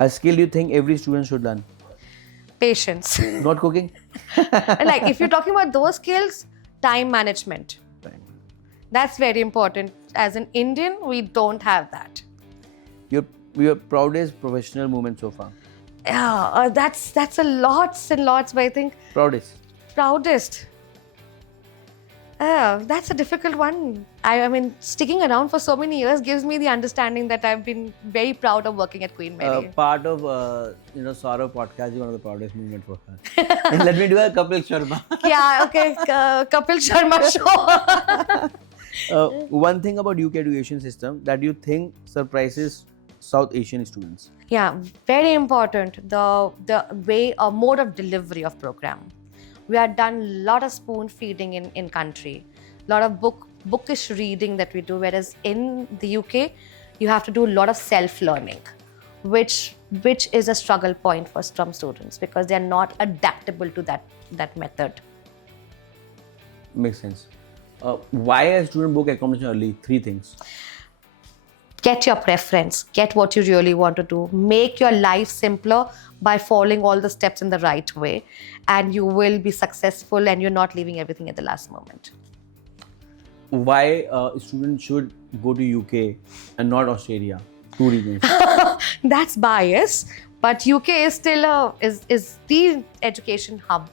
A skill you think every student should learn. Patience. Not cooking? Like, if you're talking about those skills, time management. That's very important. As an Indian, we don't have that. Your proudest professional moment so far? Yeah, that's a lots and lots, but I think proudest. That's a difficult one. I mean, sticking around for so many years gives me the understanding that I've been very proud of working at Queen Mary. Part of Saurabh podcast is one of the proudest moments for her. And let me do a Kapil Sharma. Yeah, okay, Kapil Sharma show. One thing about UK education system that you think surprises South Asian students? Yeah, very important. The way or mode of delivery of program. We have done a lot of spoon feeding in country, a lot of bookish reading that we do, whereas in the UK, you have to do a lot of self-learning, which is a struggle point for some students because they are not adaptable to that method. Makes sense. Why a student book accommodation early? 3 things. Get your preference, get what you really want to do, make your life simpler by following all the steps in the right way, and you will be successful and you're not leaving everything at the last moment. Why a student should go to UK and not Australia? 2 reasons. That's bias, but UK is still is the education hub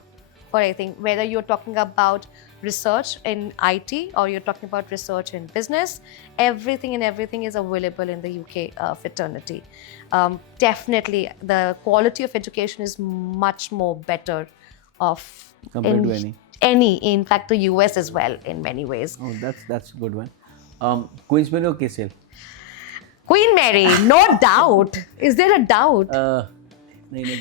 for, I think, whether you're talking about research in IT or you're talking about research in business, everything is available in the UK fraternity. Definitely, the quality of education is much more better of Compared to any. in fact, the US as well in many ways. Oh, that's a good one. Queen's Mary or Kissel? Queen Mary, no doubt. Is there a doubt? No,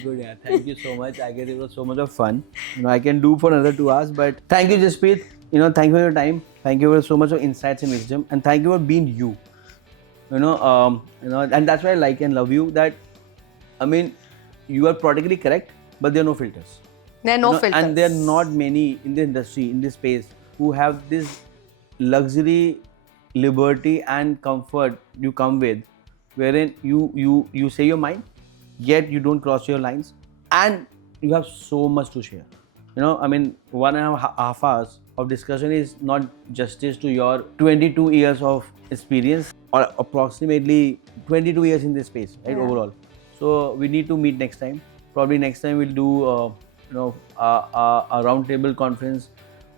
good. Yeah. Thank you so much. I guess it was so much of fun. I can do for another 2 hours, but thank you, Jaspreet. Thank you for your time. Thank you for so much of insights and wisdom, and thank you for being you. And that's why I like and love you. That I mean, you are politically correct, but there are no filters. There are no filters. And there are not many in the industry, in this space, who have this luxury, liberty and comfort you come with, wherein you say your mind, yet you don't cross your lines, and you have so much to share. 1.5 hours of discussion is not justice to your 22 years of experience, or approximately 22 years in this space, right? Yeah. Overall. So we need to meet next time. Probably next time we'll do a roundtable conference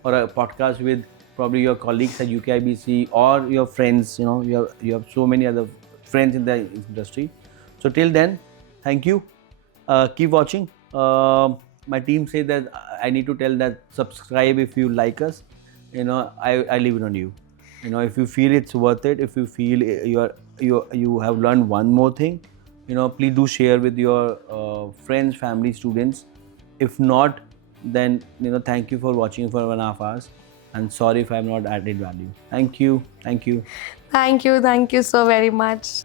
or a podcast with probably your colleagues at UKIBC or your friends. You have so many other friends in the industry. So till then, thank you. Keep watching. My team says that I need to tell that subscribe if you like us. I leave it on you. If you feel it's worth it, if you feel you have learned one more thing, please do share with your friends, family, students. If not, then thank you for watching for 1.5 hours, and sorry if I have not added value. Thank you. Thank you so very much.